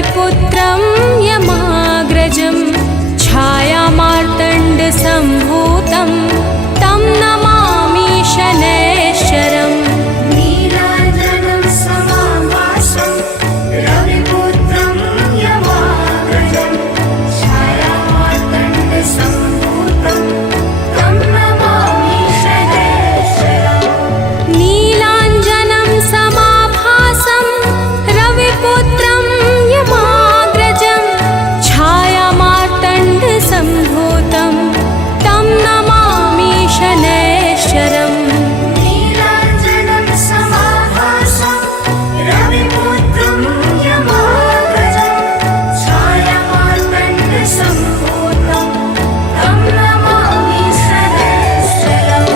रविपुत्रं यमाग्रजं छायामार्तण्डसम्भूतं तं नमामि शनैश्चरम्। नीलाञ्जनं समाभासं रविपुत्रं यमाग्रजं छायामार्तण्डसम्भूतं तं नमामि शनैश्चरम्। नीलाञ्जनं समाभासं रविपुत्रं यमाग्रजं छायामार्तण्डसम्भूतं तं नमामि शनैश्चरम्। नीलाञ्जनं समाभासं रविपुत्रं यमाग्रजं छायामार्तण्डसम्भूतं तं नमामि शनैश्चरम्।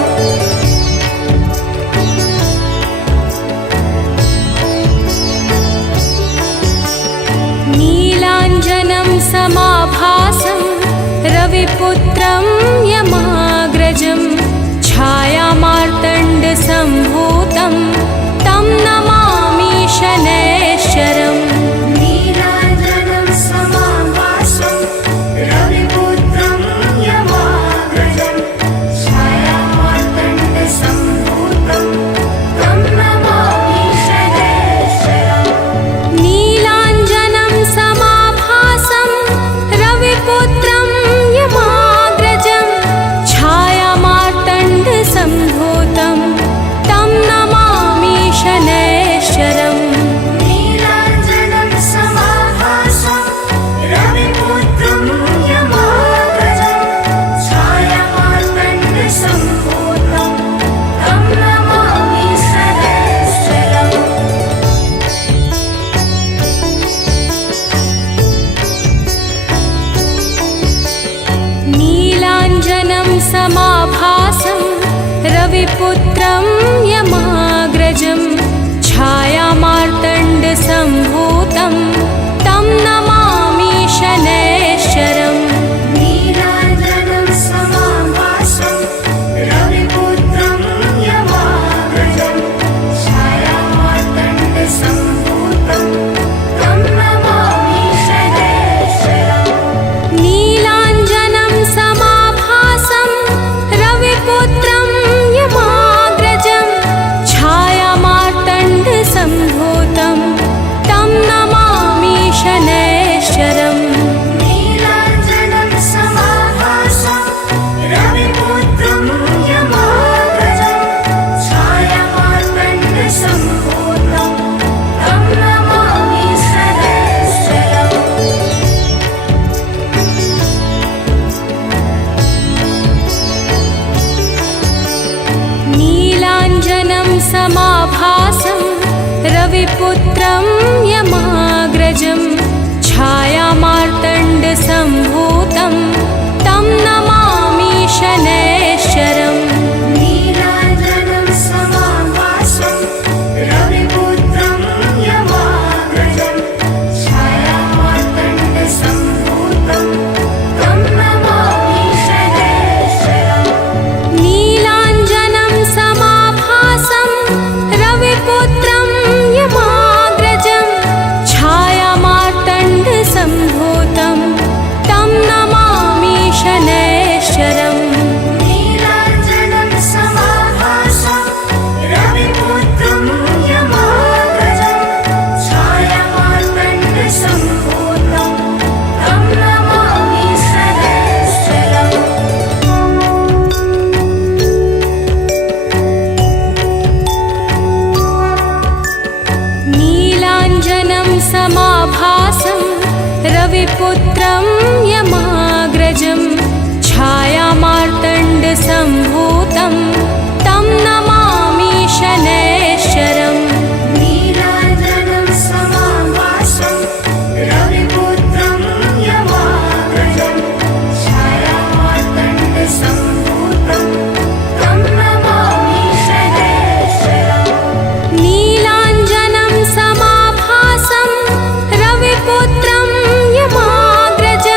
नीलाञ्जनं समाभासं रविपुत्रं यमाग्रजं छायामार्तण्डसम्भूतं तं नमामि शनैश्चरम्। नीलाञ्जनं समाभासं रविपुत्रं यमाग्रजं छायामार्तण्डसम्भूतं तं नमामि शनैश्चरम्। नीलाञ्जनं समाभासं रविपुत्रं यमाग्रजं छायामार्तण्डसम्भूतं तं नमामि शनैश्चरम्। नीलाञ्जनं समाभासं रविपुत्रं यमाग्रजं छायामार्तण्डसम्भूतं तं नमामि शनैश्चरम्। नीलाञ्जनं समाभासं रविपुत्रं यमाग्रजं छायामार्तण्डसम्भूतं तं नमामि शनैश्चरम्। नीलाञ्जनं समाभासं रविपुत्रं यमाग्रजं छायामार्तण्डसम्भूतं तं नमामि शनैश्चरम्। नीलाञ्जनं समाभासं रविपुत्रं यमाग्रजं छायामार्तण्डसम्भूतं तं नमामि शनैश्चरम्। नीलाञ्जनं समाभासं रविपुत्रं यमाग्रजं छायामार्तण्डसम्भूतं तं नमामि शनैश्चरम्। नीलाञ्जनं समाभासं रविपुत्रं यमाग्रजं छायामार्तण्डसम्भूतं तं नमामि शनैश्चरम्। नीलाञ्जनं समाभासं रविपुत्रं यमाग्रजं छायामार्तण्डसम्भूतं तं नमामि शनैश्चरम्। नीलाञ्जनं समाभासं रविपुत्रं यमाग्रजं छायामार्तण्डसम्भूतं तं नमामि शनैश्चरम्। नीलाञ्जनं समाभासं रविपुत्रं यमाग्रजं छायामार्तण्डसम्भूतं तं नमामि शनैश्चरम्। नीलाञ्जनं समाभासं रविपुत्रं यमाग्रजं छायामार्तण्डसम्भूतं तं नमामि शनैश्चरम्। नीलाञ्जनं समाभासं रविपुत्रं यमाग्रजं छायामार्तण्डसम्भूतं तं नमामि शनैश्चरम्। नीलाञ्जनं समाभासं रविपुत्रं यमाग्रजं छायामार्तण्डसम्भूतं तं नमामि शनैश्चरम्। नीलाञ्जनं समाभासं रविपुत्रं यमाग्रजं छायामार्तण्डसम्भूतं तं नमामि शनैश्चरम्। नीलाञ्जनं समाभासं रविपुत्रं यमाग्रजं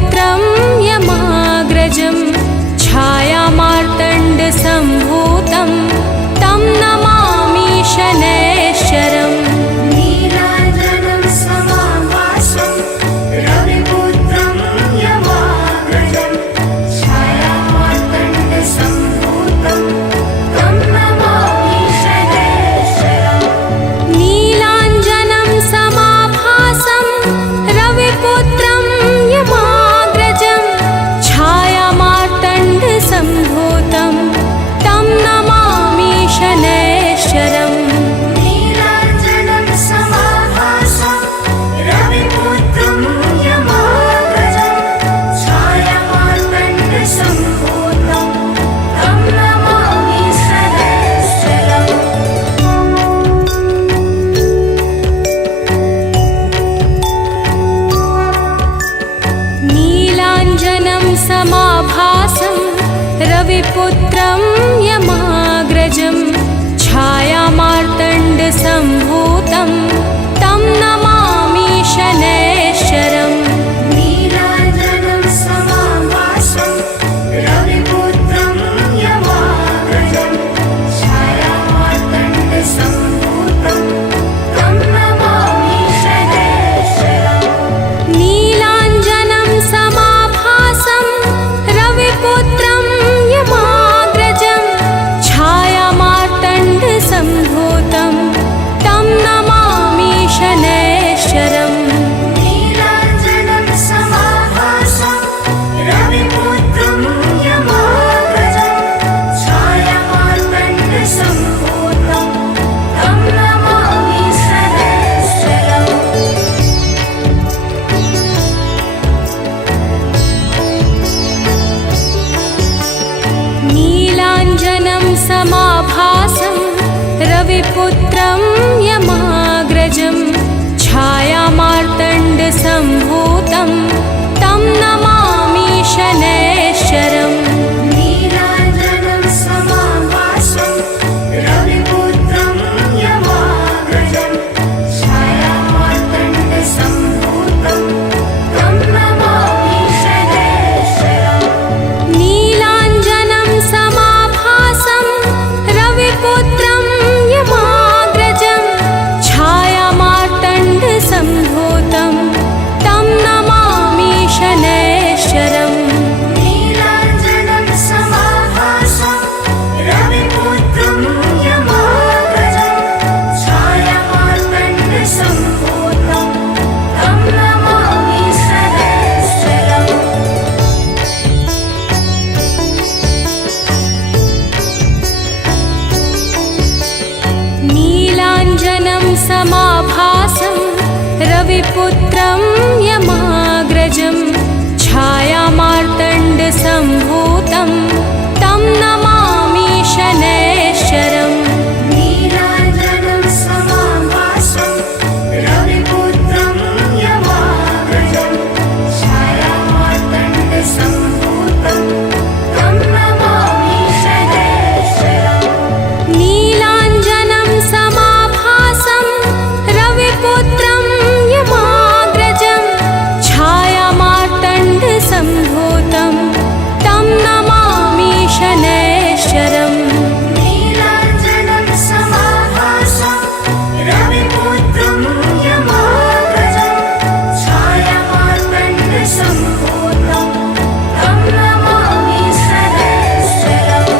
रविपुत्रं यमाग्रजं छायामार्तण्डसम्भूतं तं नमामि शनैश्चरम् नीलाञ्जनं समाभासं रविपुत्रं यमाग्रजं छायामार्तण्डसम्भूतं तं नमामि शनैश्चरम् नीलाञ्जनं समाभासं रविपुत्रं यमाग्रजं छायामार्तण्डसम्भूतं तं नमामि शनैश्चरम् नीलाञ्जनं समाभासं रविपुत्रं यमाग्रजं छायामार्तण्डसम्भूतं तं नमामि शनैश्चरम् नीलाञ्जनं समाभासं रविपुत्रं यमाग्रजं छायामार्तण्डसम्भूतं तं नमामि शनैश्चरम् नीलाञ्जनं समाभासं रविपुत्रं यमाग्रजं छायामार्तण्डसम्भूतं तं नमामि शनैश्चरम् नीलाञ्जनं समाभासं रविपुत्रं यमाग्रजं छायामार्तण्डसम्भूतं तं नमामि शनैश्चरम् नीलाञ्जनं समाभासं रविपुत्रं यमाग्रजं छायामार्तण्डसम्भूतं तं नमामि शनैश्चरम् नीलाञ्जनं समाभासं रविपुत्रं यमाग्रजं छायामार्तण्डसम्भूतं तं नमामि शनैश्चरम् नीलाञ्जनं समाभासं रविपुत्रं यमाग्रजं छायामार्तण्डसम्भूतं तं नमामि शनैश्चरम् नीलाञ्जनं समाभासं रविपुत्रं यमाग्रजं छायामार्तण्डसम्भूतं तं नमामि शनैश्चरम् नीलाञ्जनं समाभासं रविपुत्रं यमाग्रजं छायामार्तण्डसम्भूतं तं नमामि शनैश्चरम् नीलाञ्जनं समाभासं रविपुत्रं यमाग्रजं छायामार्तण्डसम्भूतं तं नमामि शनैश्चरम् नीलाञ्जनं समाभासं रविपुत्रं यमाग्रजं छायामार्तण्डसम्भूतं तं नमामि शनैश्चरम् नीलाञ्जनं समाभासं रविपुत्रं यमाग्रजं छायामार्तण्डसम्भूतं तं नमामि शनैश्चरम् नीलाञ्जनं समाभासं रविपुत्रं यमाग्रजं छायामार्तण्डसम्भूतं तं नमामि शनैश्चरम्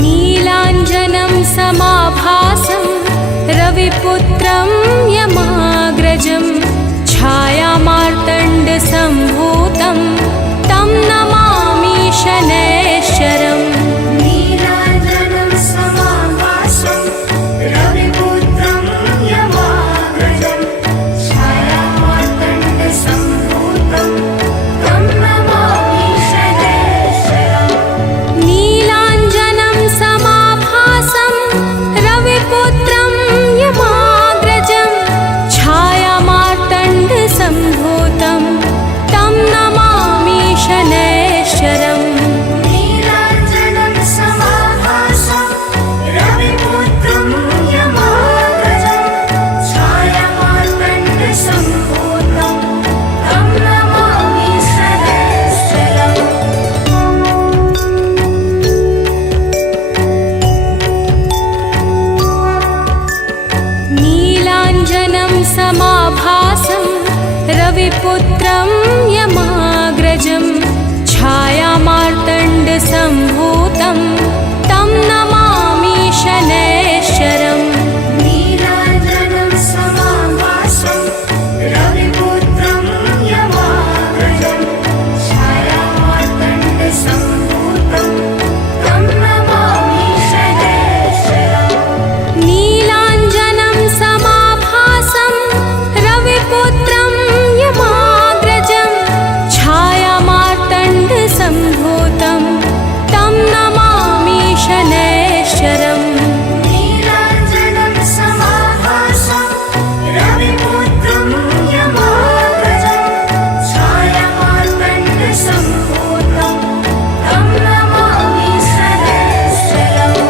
नीलाञ्जनं समाभासं रविपुत्रं यमाग्रजं छायामार्तण्डसम्भूतं तं नमामि शनैश्चरम् नीलाञ्जनं समाभासं रविपुत्रं यमाग्रजं छायामार्तण्डसम्भूतं तं नमामि शनैश्चरम् नीलाञ्जनं समाभासं रविपुत्रं यमाग्रजं रविपुत्रं यमाग्रजं छायामार्तण्डसम्भूतं तं नमामि शनैश्चरम् नीलाञ्जनं समाभासं रविपुत्रं यमाग्रजं छायामार्तण्डसम्भूतं तं नमामि शनैश्चरम् नीलाञ्जनं समाभासं रविपुत्रं यमाग्रजं छायामार्तण्डसम्भूतं तं नमामि शनैश्चरम् नीलाञ्जनं समाभासं रविपुत्रं यमाग्रजं छायामार्तण्डसम्भूतं तं नमामि शनैश्चरम्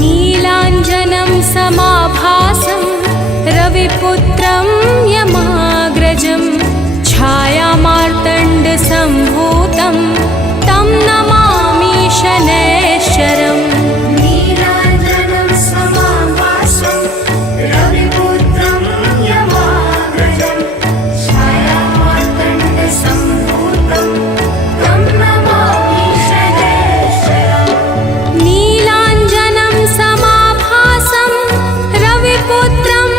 नीलाञ्जनं समाभासं रविपुत्रं यमाग्रजं छायामार्तण्डसम्भूतं तं नमामि शनैश्चरम् नीलाञ्जनं समाभासं रविपुत्रं यमाग्रजं छायामार्तण्डसम्भूतं तं नमामि शनैश्चरम् नीलाञ्जनं समाभासं रविपुत्रं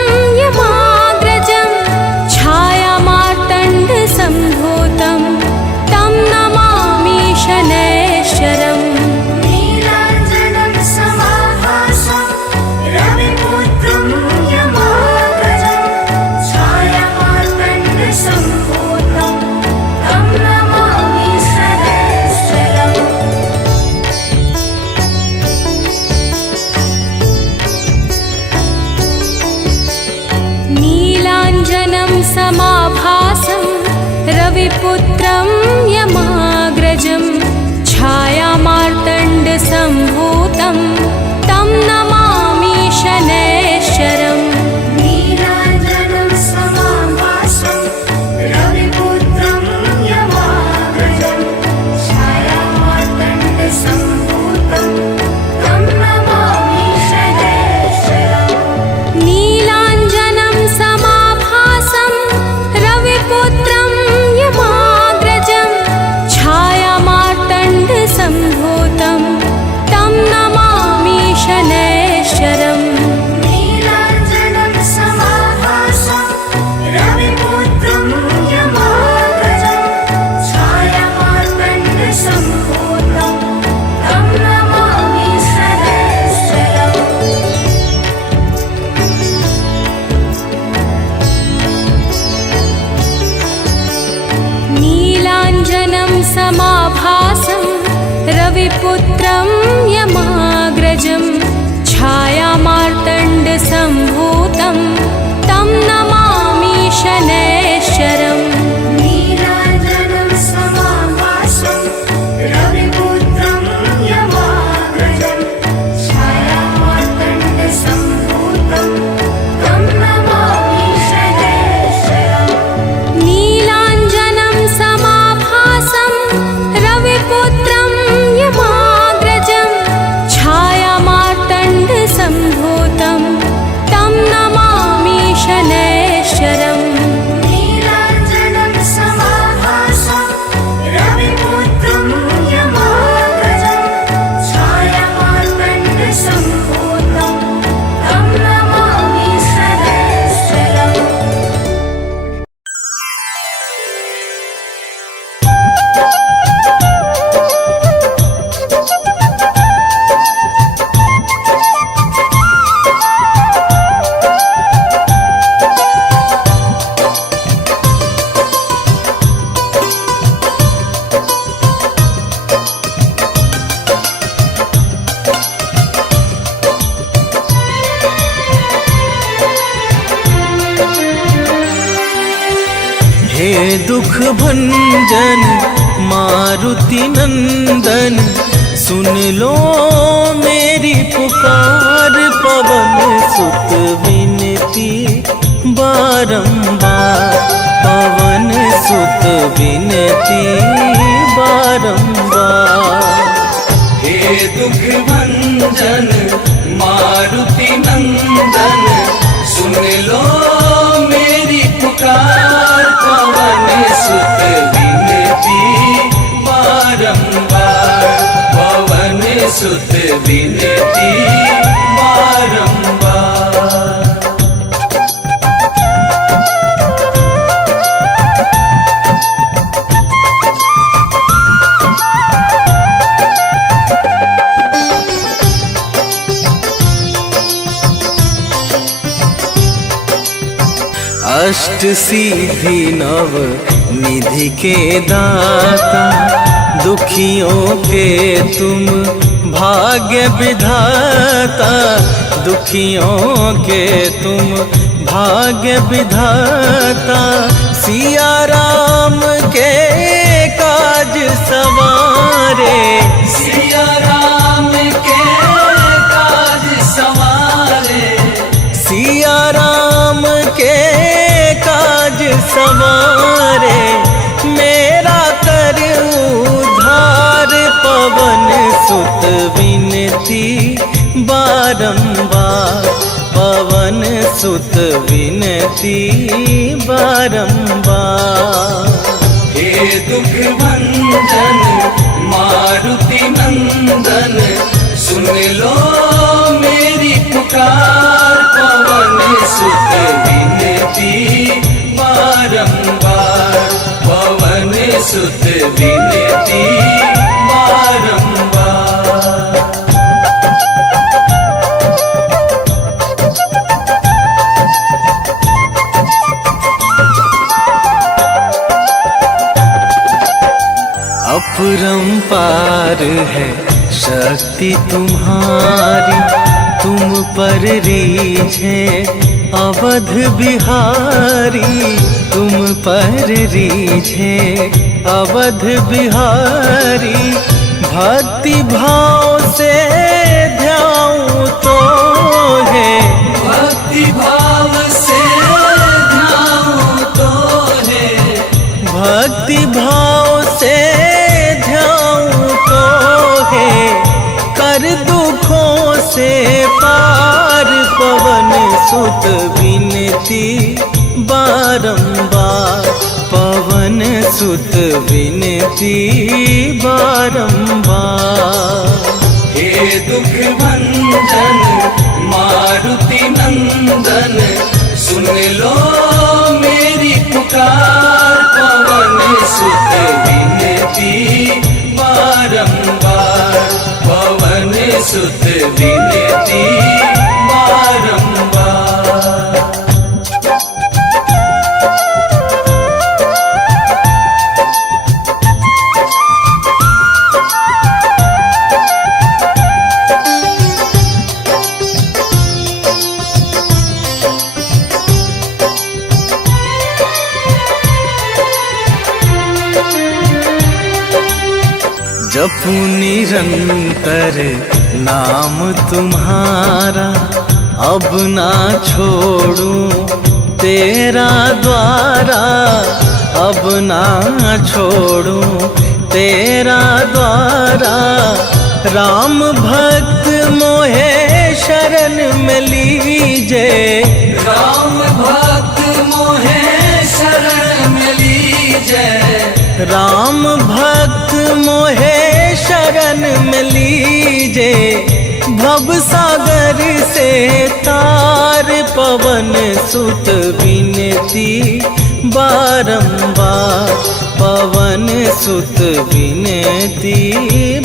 यमाग्रजं छायामार्तण्डसम्भूतं तं नमामि शनैश्चरम् नीलाञ्जनं समाभासं रविपुत्रं यमाग्रजं छायामार्तण्डसम्भूतं तं नमामि शनैश्चरम् नीलाञ्जनं समाभासं रविपुत्रं यमाग्रजं छायामार्तण्डसम्भूतं तं नमामि शनैश्चरम् नीलाञ्जनं समाभासं रविपुत्रं यमाग्रजं छायामार्तण्डसम्भूतं तं नमामि शनैश्चरम् नीलाञ्जनं समाभासं रविपुत्रं यमाग्रजं छायामार्तण्डसम्भूतं तं नमामि शनैश्चरम् नीलाञ्जनं समाभासं रविपुत्रं यमाग्रजं छायामार्तण्डसम्भूतं तं नमामि शनैश्चरम् नीलाञ्जनं समाभासं रविपुत्रं यमाग्रजं छायामार्तण्डसम्भूतं तं नमामि शनैश्चरम् नीलाञ्जनं समाभासं रविपुत्रं यमाग्रजं छायामार्तण्डसम्भूतं तं नमामि शनैश्चरम् नीलाञ्जनं समाभासं रविपुत्रं यमाग्रजं छायामार्तण्डसम्भूतं तं नमामि शनैश्चरम् नीलाञ्जनं समाभासं रविपुत्रं यमाग्रजं छायामार्तण्डसम्भूतं तं नमामि शनैश्चरम् हे दुख भंजन मारुति नंदन, सुन लो मेरी पुकार। पवन सुत विनती बारंबार, पवन सुत विनती बारंबार। हे दुख भंजन सुत विनती बारंबार। अष्ट सिद्धि नव निधि के दाता, दुखियों के तुम भाग्य विधाता, दुखियों के तुम भाग्य विधाता। सिया राम के काज सवारे, सिया राम के काज सवारे, सिया राम के काज सवारे। मेरा कर उद्धार पवन सुत विनती बारंबार, पवन सुत विनती बारंबार। हे दुख भंजन मारुति नंदन, सुन लो मेरी पुकार, पवन सुत विनती बारंबार, पवन सुत विनती बारंबार। अपरंपार है शक्ति तुम्हारी, तुम पर रीझे अवध बिहारी, तुम पर रीझे अवध बिहारी। भक्ति भाव से ध्याऊं तो है, भक्ति भाव से ध्याऊं तो है, भक्ति भाव से ध्याऊं तो है। कर दुखों से पार पवन सुत विनती बारंबार, पवन सुत विनती बारंबार। हे दुख भंजन मारुति नंदन, सुन लो मेरी पुकार, पवन सुत विनती बारंबार, पवन सुत विनती बारंबार। जपू निरंतर नाम तुम्हारा, अब ना छोड़ूं तेरा द्वारा, अब ना छोड़ूं तेरा द्वारा। राम भक्त मोहे शरण में लीजे, राम भक्त मोहे शरण में लीजे, राम भक्त मोहे शरण में लीजे। भव सागर से तार पवन सुत विनती बारंबार, पवन सुत विनती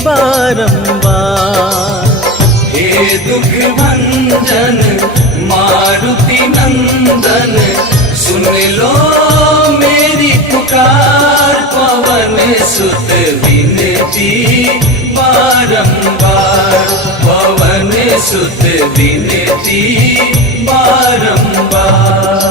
बारंबार। हे दुख भंजन मारुति नंदन, सुन लो मेरी पुकार, पवन सुत विनती बारंबार, पवन सुत विनती बारंबार।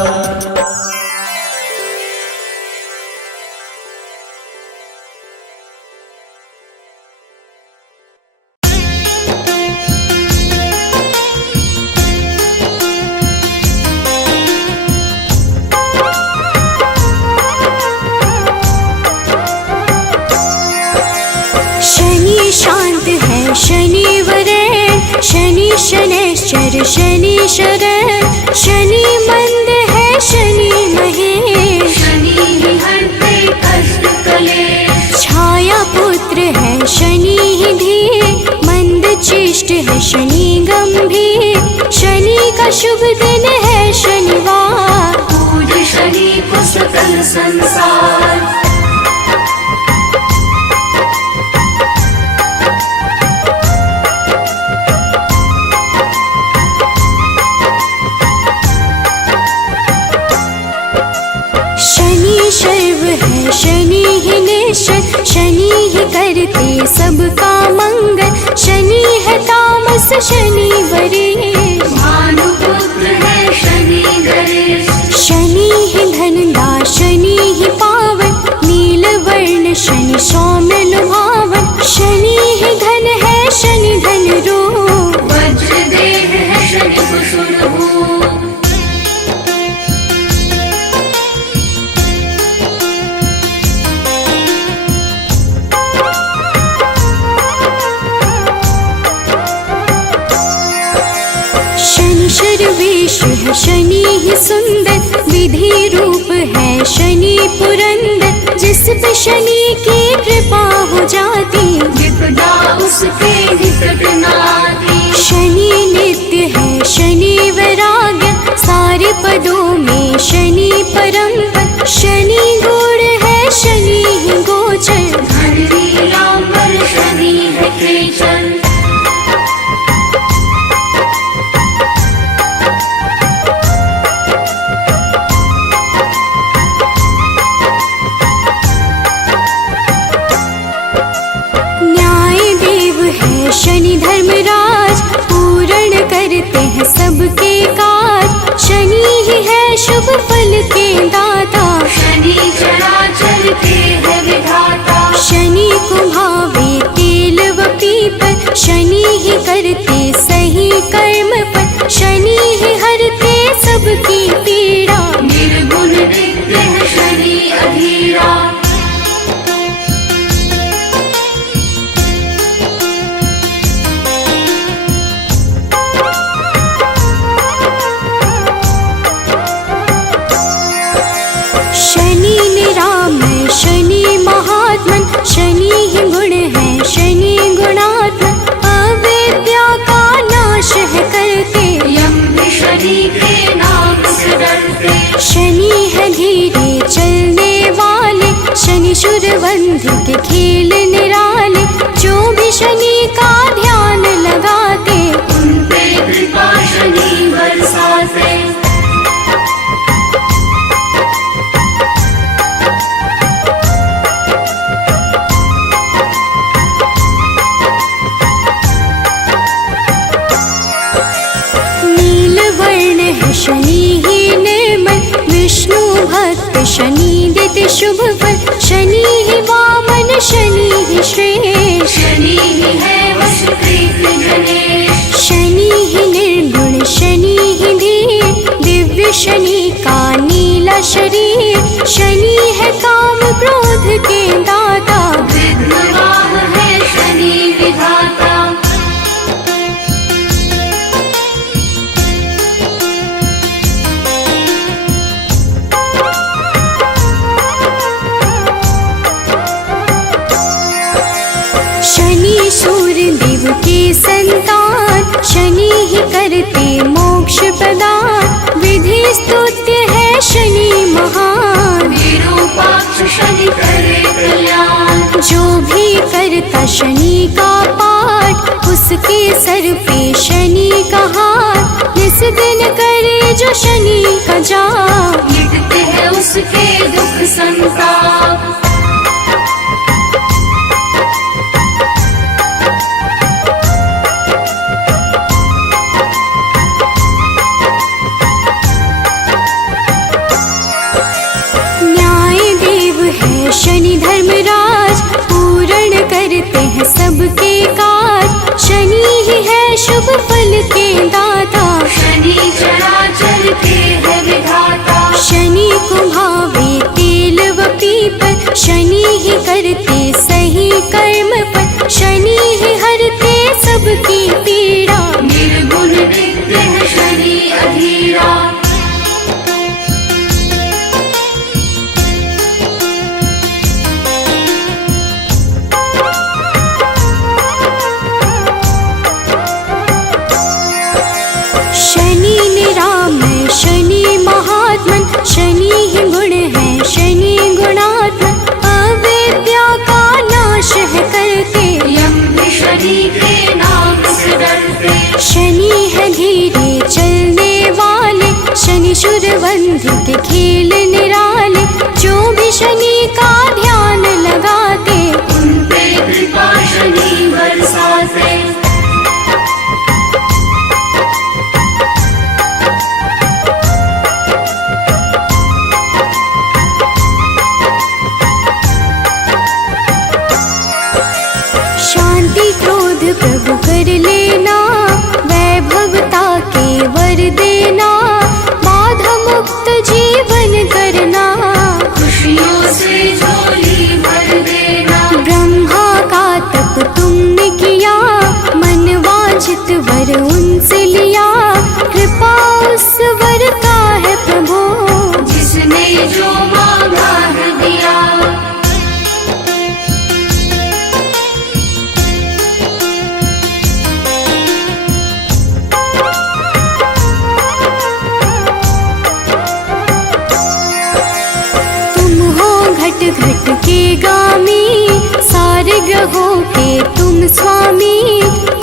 शांत है शनिवरण, शनि शनैश्चर शनि शरण, शनि मंद है शनि महेश, शनि हरते कष्ट कलेश। छाया पुत्र है शनि धीर, मंद श्रेष्ठ है शनि गंभीर, शनि का शुभ दिन है शनिवार। पूज शनि को सकल संसार। शनि शर्व है शनि ही निश्चल, शनि ही करते सबका मंगल। शनि है तामस शनि वरेश, भानुपुत्र है शनि गणेश। शनि ही धनदार शनि ही पावन, नील वर्ण शनि सौम्य लुभावन। शनि ही धन है शनि धन रूप, वज्र देह है शनि कुसुम भूप। शनि शर्वेश है शनि ही सुंदर, विधि रूप है शनि पुरंदर। जिस पे शनि की कृपा हो जाती, विपदा उसके निकट न आती। शनि नित्य है शनि वैराग्य, सारे पदों में शनि परम पद। शनि गुण है शनि ही गोचर, धन नीलांबर शनि है केचन। न्याय देव है शनि धर्मराज, पूर्ण करते हैं सबके काज। शनि ही है शुभ फल के दाता, शनि चराचर के है विधाता। शनि को भावे तेल व पीपल, शनि ही करते सही कर्म पर। शनि ही हरते सबकी पीड़ा, निर्गुण नित्य है शनि अधीरा। शनि निरामय शनि महात्मन, शनि ही गुण है शनि गुणात्मन। अविद्या का नाश है करते, यम भी शनि के नाम से डरते। शनि है धीरे चलने वाले, शनि शूरवंध के खेल निराले। जो भी शनि का ध्यान लगाते, उन पे कृपा शनि बरसाते। नील वर्ण है शनि ही निर्मल, विष्णु भक्त शनि देते शुभ फल। शनि ही वामन शनि ही श्रेष्ठ, शनि ही है वशकृत गणेश। शनि ही निर्गुण शनि ही धीर, दिव्य शनि का नीला शरीर। शनि है काम क्रोध के दाता, विघ्नवाह है शनि विधाता। शनि सूर्य देव के संतान, शनि ही करते मोक्ष प्रदान। विधि स्तुत्य है शनि महान, विरूपाक्ष शनि करे कल्याण। जो भी करता शनि का पाठ, उसके सर पे शनि का हाथ। जिस दिन करे जो शनि का जाप, मिटते हैं उसके दुख संताप। न्याय देव है शनि धर्मराज, पूर्ण करते हैं सबके काज। शनि ही है शुभ फल के दाता, शनि चराचर के है विधाता। शनि को भावे तेल व पीपल, शनि ही करते सही कर्म पर। शनि ही हरते सबकी पीड़ा, निर्गुण नित्य है शनि अधीरा। शंख के खेल निराले, जो भी शनि का ध्यान लगाते, उन पे कृपा शनि बरसाते। शांति क्रोध प्रभु कर लेना, वैभवता के वर देना, बाधा मुक्त जीवन करना, खुशियों से झोली भर देना। ब्रह्मा का तप तुमने किया, मन वांछित वर उनसे लिया, कृपा उस वर का है प्रभु, जिसने जो मांगा है दिया। घट घट के गामी, सारे ग्रहों के तुम स्वामी,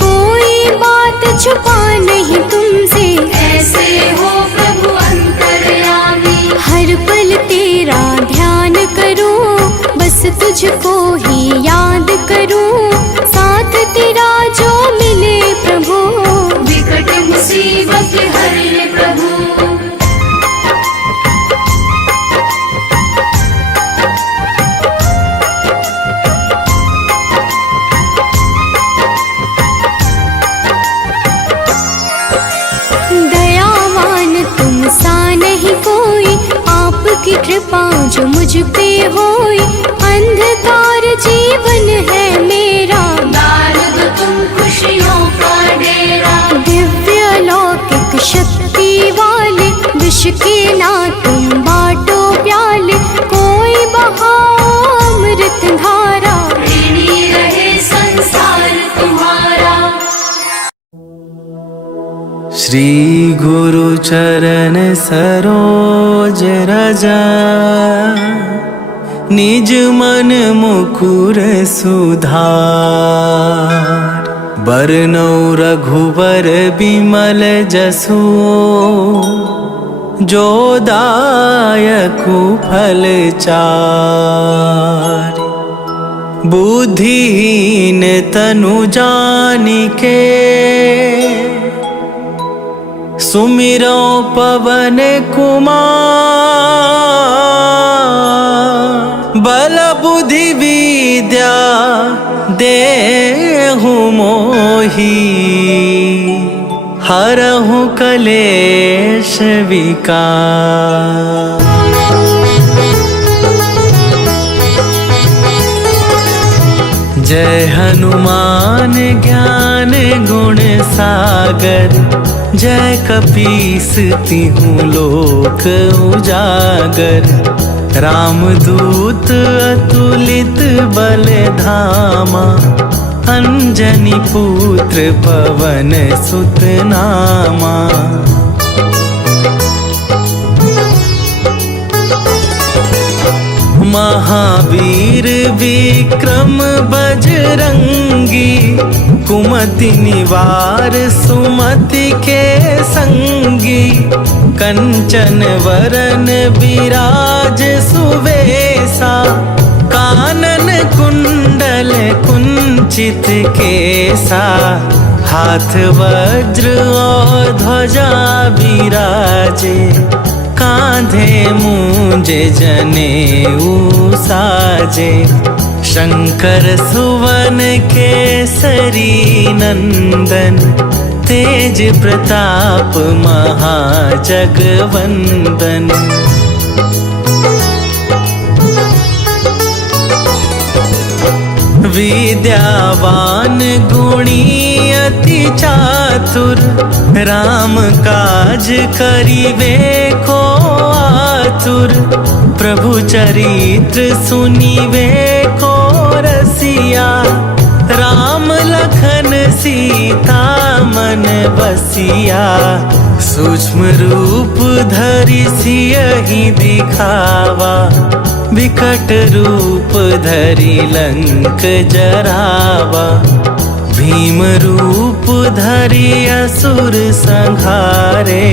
कोई बात छुपा नहीं तुमसे, ऐसे हो प्रभु अंतर्यामी। हर पल तेरा ध्यान करूं, बस तुझको ही याद करूं, साथ तेरा जो मिले प्रभु, विकट मुसीबत हर ले प्रभु। आपकी कृपा जो मुझ पे होई, अंधकार जीवन है मेरा, डाल दो तुम खुशियों का डेरा। दिव्य अलौकिक शक्ति वाले, विष के ना तुम बाटो प्याले, कोई बहाओ अमृत धारा, ऋणी रहे संसार तुम्हारा। श्री गुरु चरण सरोज रजा, निज मन मुकुर सुधार, बरनौ रघुबर बिमल जसु, जो दायकु फल चार। बुद्धिहीन तनु जानिके, सुमिरो पवन कुमार, बल बुद्धि विद्या देहु मोहि, हरहु कलेश विकार। जय हनुमान ज्ञान गुण सागर, जय कपीस तिहुँ लोक उजागर। रामदूत अतुलित बल धामा, अंजनी पुत्र पवन सुत नामा। महावीर विक्रम बजरंगी, कुमति निवार सुमति के संगी। कंचन वरन विराज सुवेशा, कानन कुंडल कुंचित केसा। हाथ वज्र और ध्वजा विराजे, कांधे मूंजे जनेऊ साजे। शंकर सुवन केसरी नंदन, तेज प्रताप महाजगवंदन। विद्यावान गुणी अति चातुर, राम काज करिवे को आतुर। प्रभु चरित्र सुनिवे को रसिया, राम लखन सीता मन बसिया। सूक्ष्म रूप धरि सियहि दिखावा, विकट रूप धरि लंक जरावा। भीम रूप धरि असुर संहारे,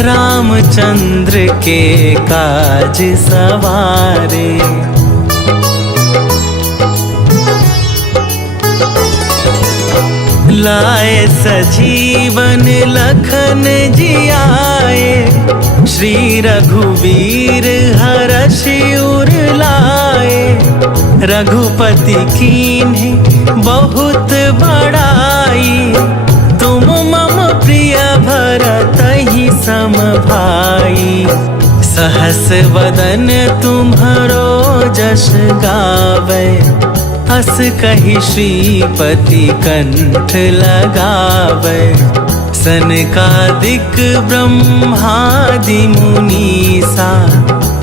रामचंद्र के काज सवारे। लाए सजीवन लखन जी आए, श्री रघुवीर हरषि उर लाए। रघुपति कीन्हे बहुत बड़ाई, तुम मम प्रिय भरतहि सम भाई। सहस वदन तुम्हरो जस गावे, हस कहि श्रीपति कंठ लगावे। सनकादिक ब्रह्मादि मुनीसा,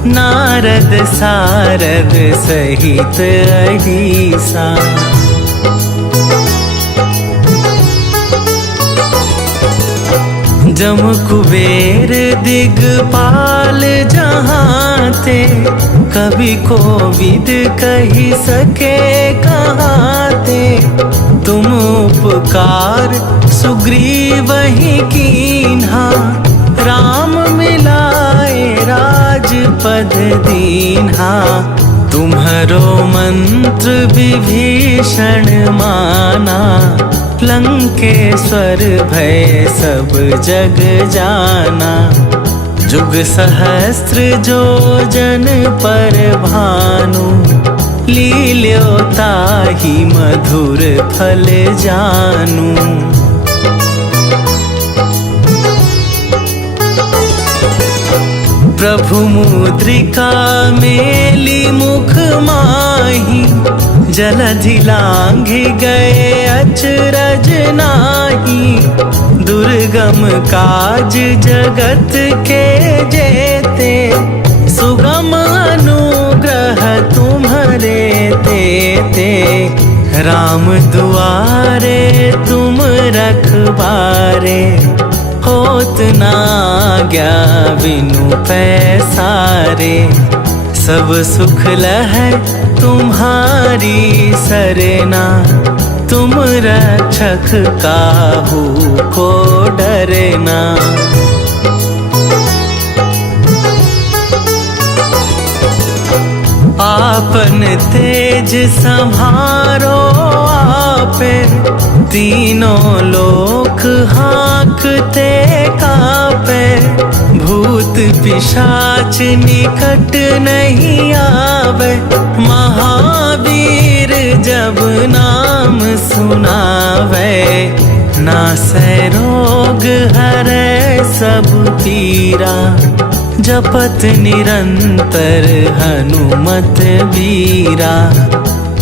नारद सारद सहित अहिसा। जम कुबेर दिगपाल जहाँ थे, कभी कोविद कही सके कहाँ थे। तुम उपकार सुग्रीवहि कीन्हा, राम मिलाए राजपद दीन्हा। तुम्हरो मंत्र विभीषण माना, लंकेश्वर भय सब जग जाना। जुग सहस्त्र जो जन पर भानु, लील्यो ताहि मधुर फल जानू। प्रभु मुद्रिका मेली मुख माही, जलधि लांघि गए अचरज नाही। दुर्गम काज जगत के जेते, सुगम अनुग्रह तुम्हरे तेते। राम दुआरे तुम रखवारे, होत न आज्ञा बिनु पैसारे। सब सुख लहै तुम्हारी सरना, तुम रक्षक काहू को डरना। आपन तेज संभारो आपे, तीनों लोक हाँकते कापे। भूत पिशाच निकट नहीं आवे, महावीर जब नाम सुनावे। नासै रोग हरै सब पीरा, जपत निरंतर हनुमत बीरा।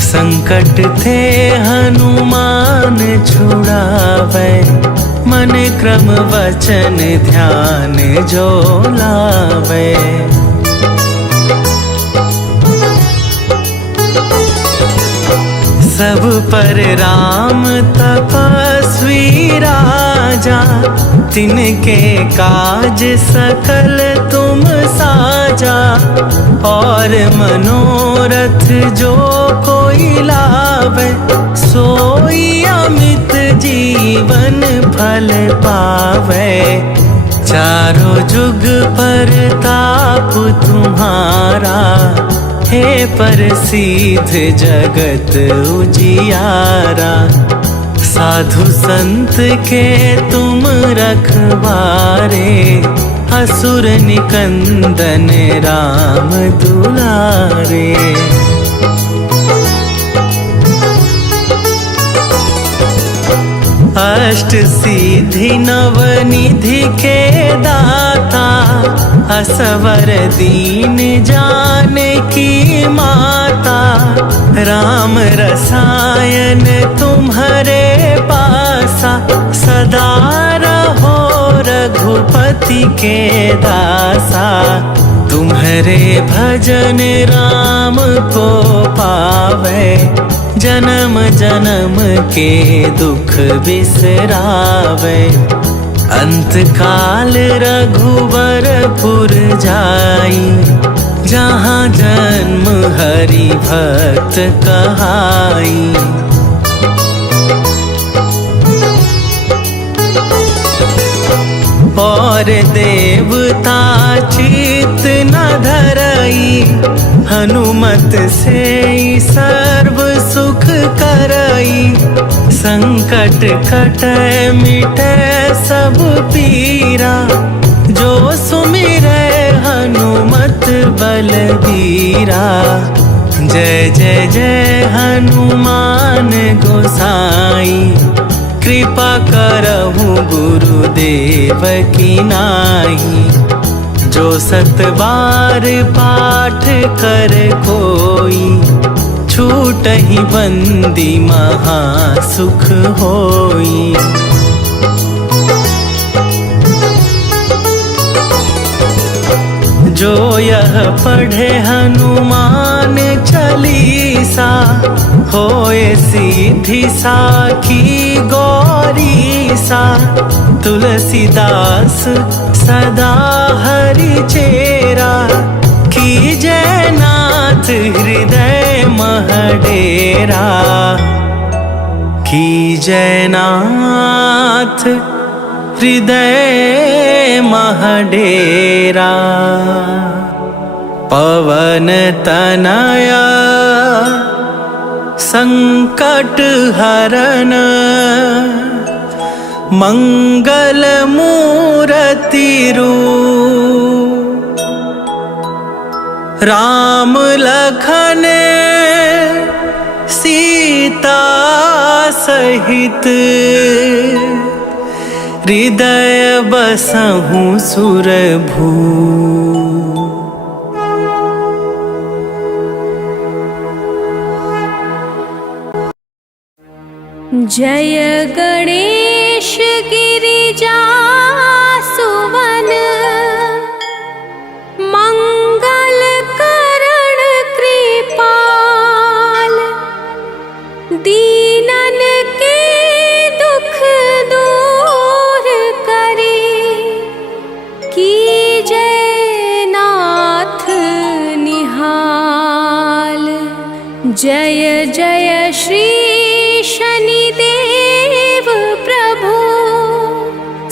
संकट थे हनुमान छुड़ावे, मन क्रम वचन ध्यान जो लावे। सब पर राम तपस्वी राजा, तिनके काज सकल तुम साजा। और मनोरथ जो कोई लावे, सोई अमित जीवन फल पावे। चारों जुग परताप तुम्हारा, हे प्रसिद्ध जगत उजियारा। साधु संत के तुम रखवारे, असुर निकंदन राम दुलारे। अष्ट सिद्धि नवनिधि के दाता, असवर दीन जानकी माता। राम रसायन तुम्हारे पासा, सदा रहो रघुपति के दासा। तुम्हारे भजन राम को पावे, जन्म जन्म के दुख बिसरावे। अंत काल रघुवरपुर जाई, जहाँ जन्म हरि भक्त कहाई। और और देवता चित न धरई, हनुमत से सर्व सुख करई। संकट कटै मिटै सब पीरा, जो सुमिरै हनुमत बलबीरा। जय जय जय हनुमान गोसाई, कृपा करहु गुरुदेव की नाई। जो सत बार पाठ कर कोई, छूटहि बंदी महा सुख होई। जो यह पढ़े हनुमान चालीसा, होए सीधी साखी गौरीसा। तुलसीदास सदा हरि चेरा, कीजै नाथ हृदय मह डेरा। कीजै नाथ हृदय मह डेरा। पवन तनया संकट हरन, मंगल मूरति रूप। राम लखन सीता सहित, हृदय बसहु सुरभू। जय गणेश गिरिजा सुवन, मंगल करण कृपाल। दीनन के दुख दूर करे, कीजै नाथ निहाल। जय जय श्री शनिदेव प्रभु,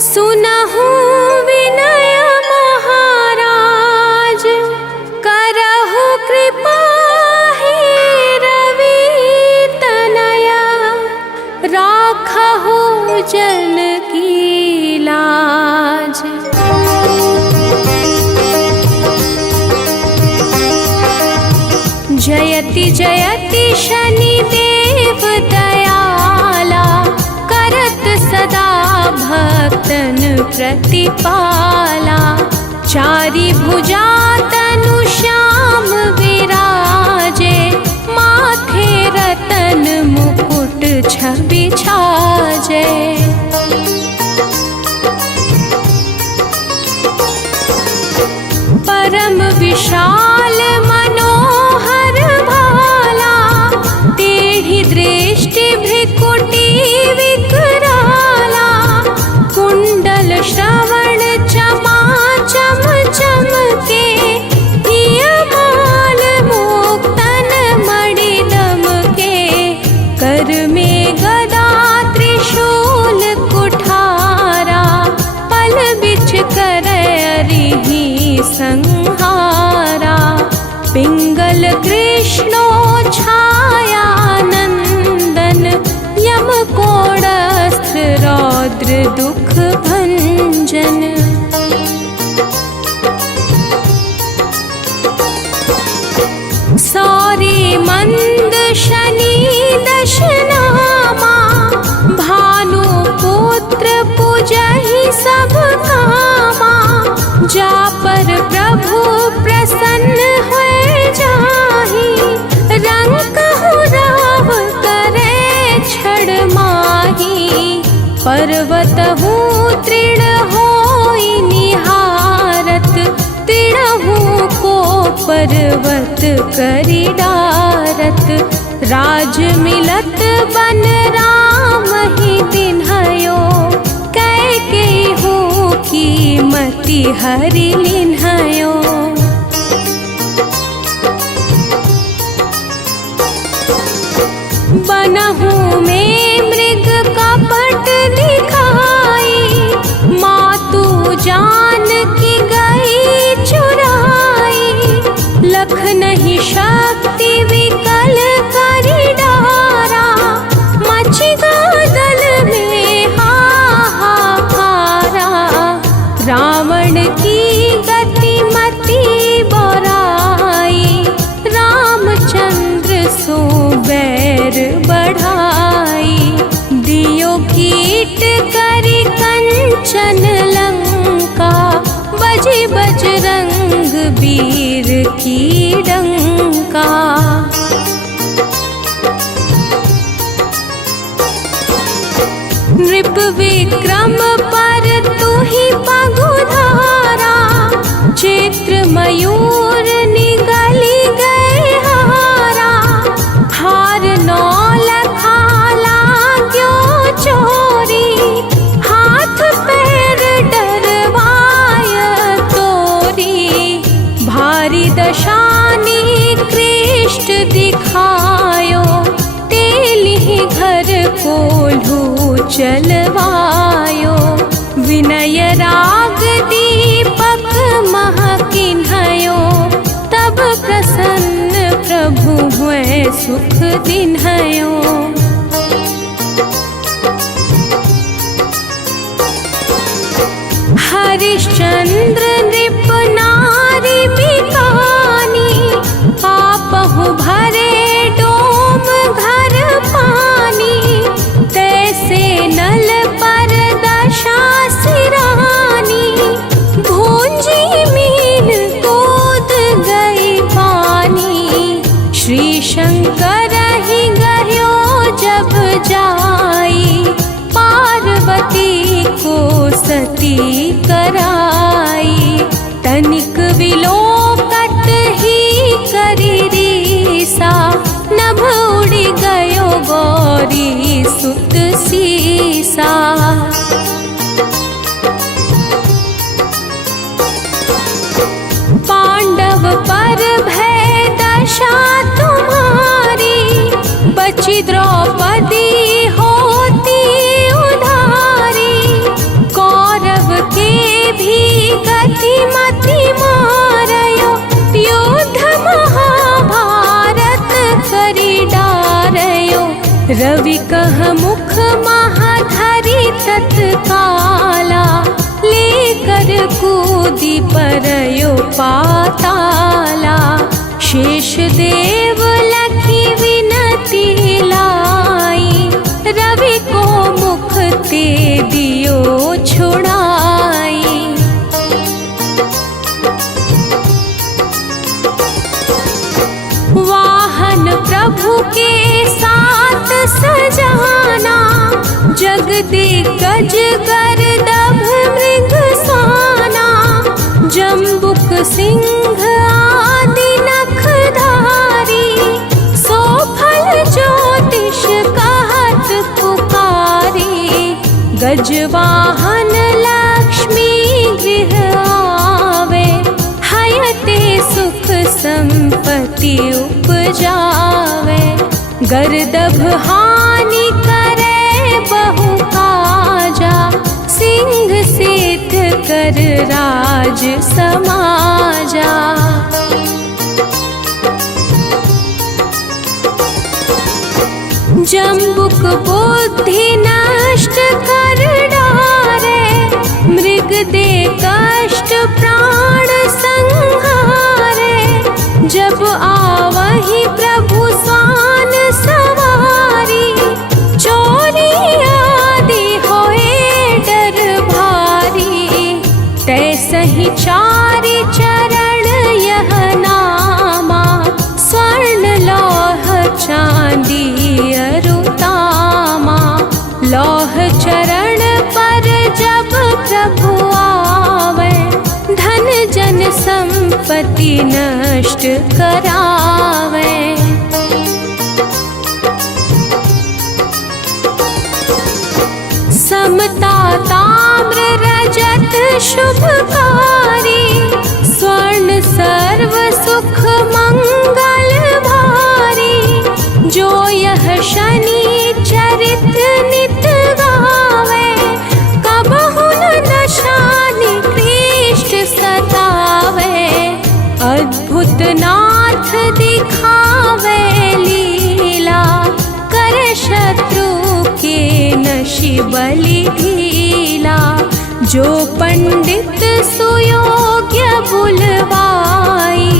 सुनहु विनय महाराज। करहु कृपा हे रवि तनया, राखहु जन की लाज। जयति जयति शनिदेव दयाला, करत सदा भक्तन प्रतिपाला। चारि भुजा तनु श्याम विराजे, माथे रतन मुकुट छवि छाजे। परम विशाल मनोहर भाला, टेढ़ी दृष्टि भ्रिकुटी विकराला। कुंडल श्रवण चमा चम चमके, हियमाल मुक्तन मणि दमके। कर में गदा त्रिशूल कुठारा, पल बिच करहि संहारा। पिंगल कृष्णो छाया नंदन, यम कोड़स्त्र रौद्र दुख भंजन। सौरी मंद शनि दशनामा, भानु पुत्र पूजहि सब कामा। जा पर प्रभु प्रसन्न होए जाहि, रंकहु राव करे छड़ माही। पर्वतहु तृण होई निहारत, तृणहु को पर्वत करि डारत। राज मिलत बन राम ही तिन्हयो, कैकेयी की मति हरि लिन्हयो। बनहु में मृग कपट दिखाई, मातु जान भेंट करी कंचन लंका, बजी बजरंग वीर की डंका। नृप विक्रम पर तू ही पगुधारा, चित्र मयूर निगली गए हारा। हार नौ लखा लाग्यो चोरी, हाथ पैर डरवाय तोरी। भारी दशानी कृष्ट दिखायो, तेली घर कोल्हू चलवायो। विनय राग दीपक महकिन्हयो, तब प्रसन्न प्रभु हुए सुख दिन्हयो। हरिश्चंद्र नृप नारी बिकानी, आपहु भरे डोम घर पानी। तैसे नल पर दशा सिरानी, भूंजी मीन कूद गई पानी। श्री शंकर ही गयो जब जाई, पार्वती को सती कराई। तनिक विलोकत ही करी रीसा, नभ उड़ गयो गौरी सुत सीसा। पांडव पर भय दशा तुम्हारी, बची द्रौपदी होती उधारी। कौरव के भी गति मति मारयो, युद्ध महाभारत करी डारयो। रवि कह मुख महाधरी तत्काला, लेकर कूदी परयो पाताला। शेष देव लखी विनती लाई, रवि को मुख ते दियो छुड़ाई। वाहन प्रभु के साथ सजाना, जग दिग्गज गर्दभ मृग साना। जम्बुक सिंह आदि नखधारी, सोफल ज्योतिष कहत पुकारी। गजवाहन लक्ष्मी गृह आवे, हयते सुख संपत्ति उपजावे। गर्दभ हानि करे बहु काजा, सिंह सिद्ध कर राज समाजा। जम्बुक बुद्धि नष्ट कर डारे, मृग दे कष्ट प्राण संहारे। जब आवहि प्रभु स्वान सवारी, चोरी आदि होए डर भारी। तैसहि चारि चरण यह नामा, स्वर्ण लौह चांदी अरुतामा। लौह चरण पर जब प्रभु आवे, धन जन संपत्ति नष्ट करावे। समता ताम्र रजत शुभकारी, स्वर्ण सर्व सुख मंगल भारी। जो यह शनि चरित्र नित गावे, कबहु न शानि कृष्ट सतावे। अद्भुत नाथ दिखावे लीला, कर शत्रु के नशि बलि ढीला। जो पंडित सुयोग्य बुलवाई,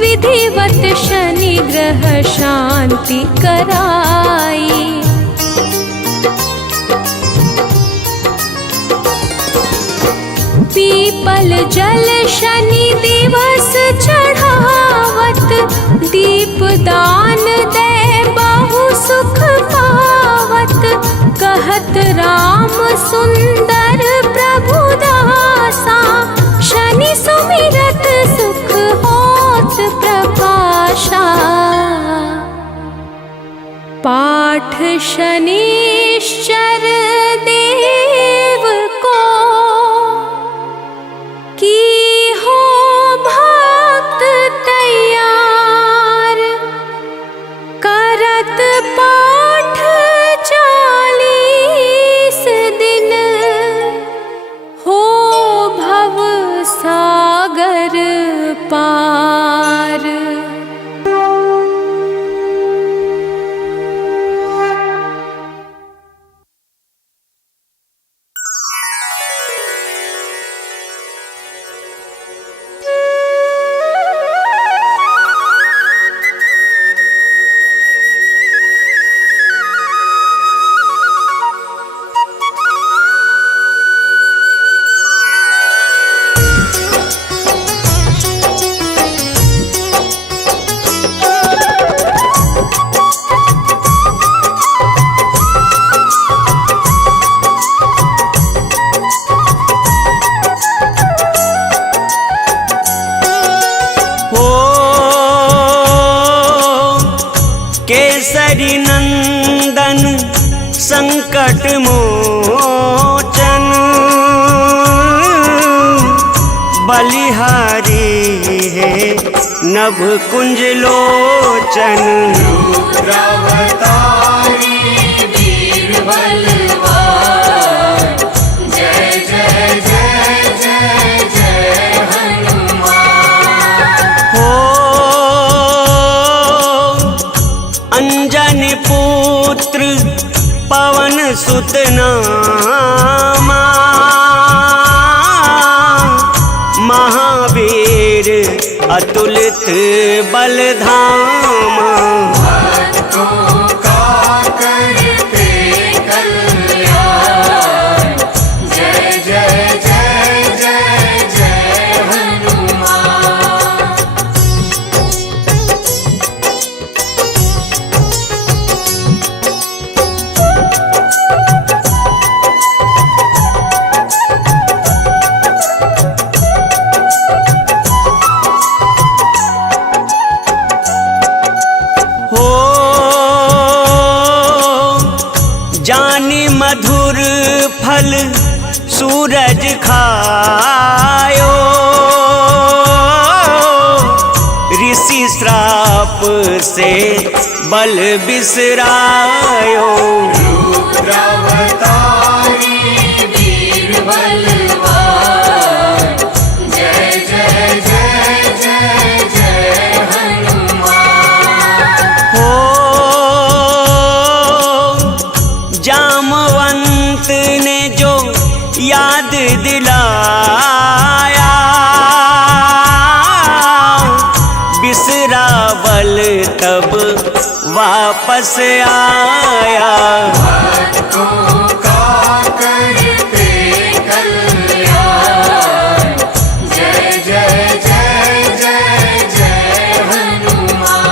विधिवत शनि ग्रह शांति कराई। पीपल जल शनि दिवस चढ़ावत, दीपदान दे बहु सुख पावत। कहत राम सुंदर प्रभु दासा, शनि सुमिरत सुख होत प्रकाशा। पाठ शनिश्चर देव को, की हो भक्त तैयार। करत पाठ 40 दिन, हो भव सागर पार। केसरी नंदन संकट मोचन, बलिहारी है नभ कुंज लोचन। रुद्रावतारी वीर बलवान, जय जय जय जय जय हनुमान। हो अंजनी पुत्र पवन सुत नामा, महावीर अतुलित बलधामा। भक्तों का करते कल्याण, जय जय जय जय जय हनुमान। हो जानी मधुर फल सूरज खायो, ऋषि श्राप से बल बिसरायो। रुद्रावतारी वीर बलवान, जय जय जय जय जय हनुमान। हो जामवंत ने जो याद दिलाया, बिसरावल तब वापस आया। भक्तों का करते कल्याण, जय जय जय जय जय हनुमान।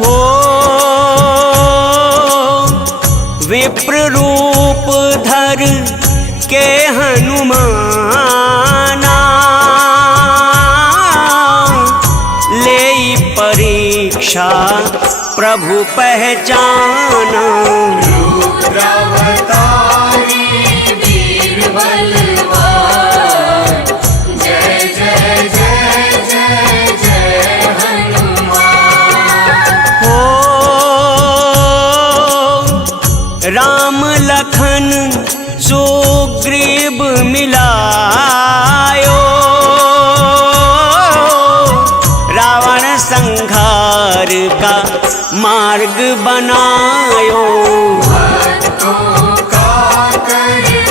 हो विप्र रूप धर के हनुमाना, ले परीक्षा प्रभु पहचाना। रुद्रावतारी वीर बलवान, जय जय जय जय जय हनुमान। हो राम लखन सुग्रीव मिलायो, रावण संहार का मार्ग बनायो। भक्तों का करते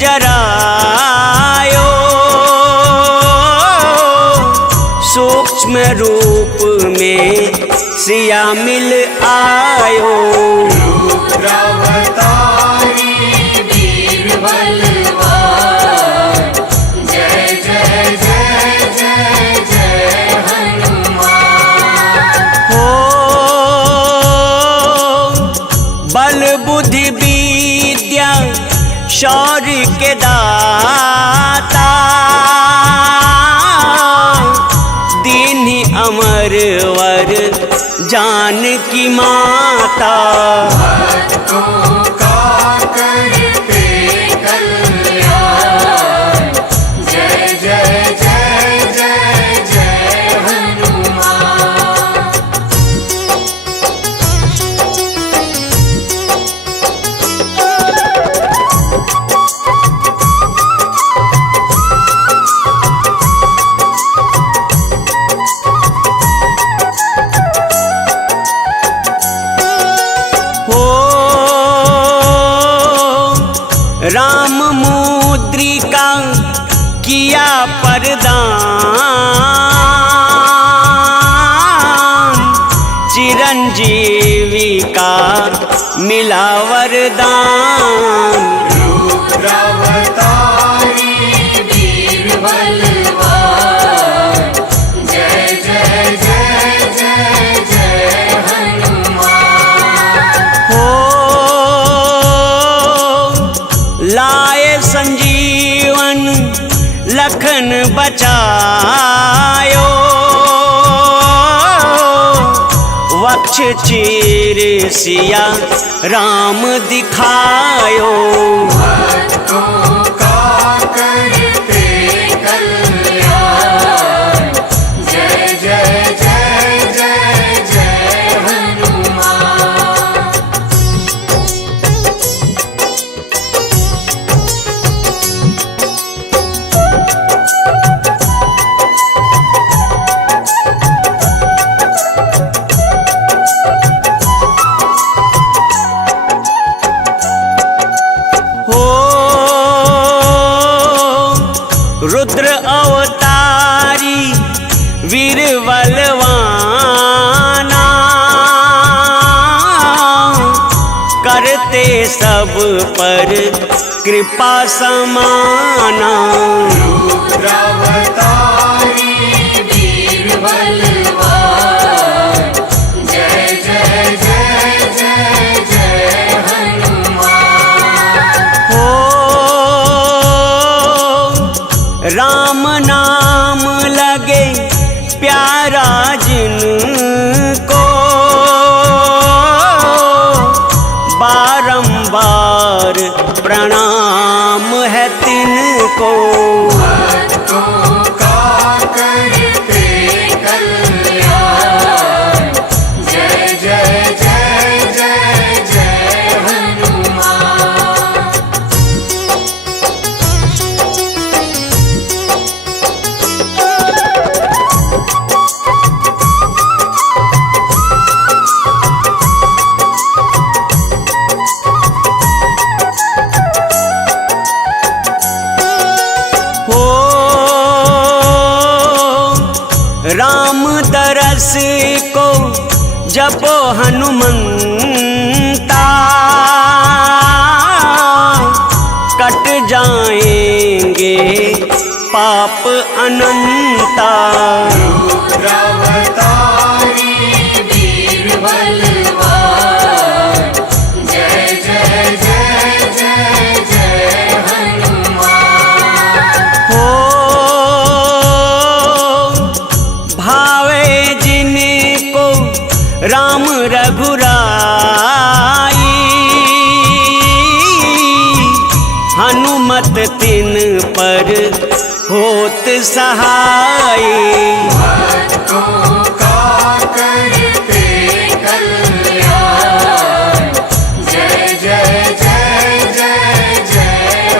जरायो, सूक्ष्म रूप में सिया मिल आयो। रुद्रावतारी वीर बलवान, जय जय जय जय जय हनुमान। हो बल बुद्धि विद्या शौर्य के दाता, दीन्ही अमर वर जानकी माता। भक्तों का करते कल्याण, जय जय जय जय जय हनुमान। राम मुद्रिका किया परदान, चिरंजीवी का मिला वरदान। रुद्रावतारी वीर बलवान, जय जय जय जय जय हनुमान। हो लाए संजीवन लखन बचायो, वक्ष चीर सिया राम दिखायो। भक्तों का करते कल्याण, जय जय जय जय जय हनुमान। हो रुद्र अवतारी वीर बलवाना, करते सब पर कृपा समाना। रुद्रावतारी वीर बलवान, जय जय जय जय जय हनुमान। हो राम नाम लगे प्यारा जिनको, बारंबार प्रणाम है तिनको। भक्तों का करते कल्याण, जय जय जय जय जय हनुमान। हो राम दरस को जपो हनुमंता, कट जाएंगे पाप अनंता। रुद्रावतारी वीर बलवान, जय जय जय जय जय हनुमान। हो भावे जिनको राम रघुराई, हनुमत तिन पर होत सहाय। भक्तों का करते कल्याण, जय जय जय जय जय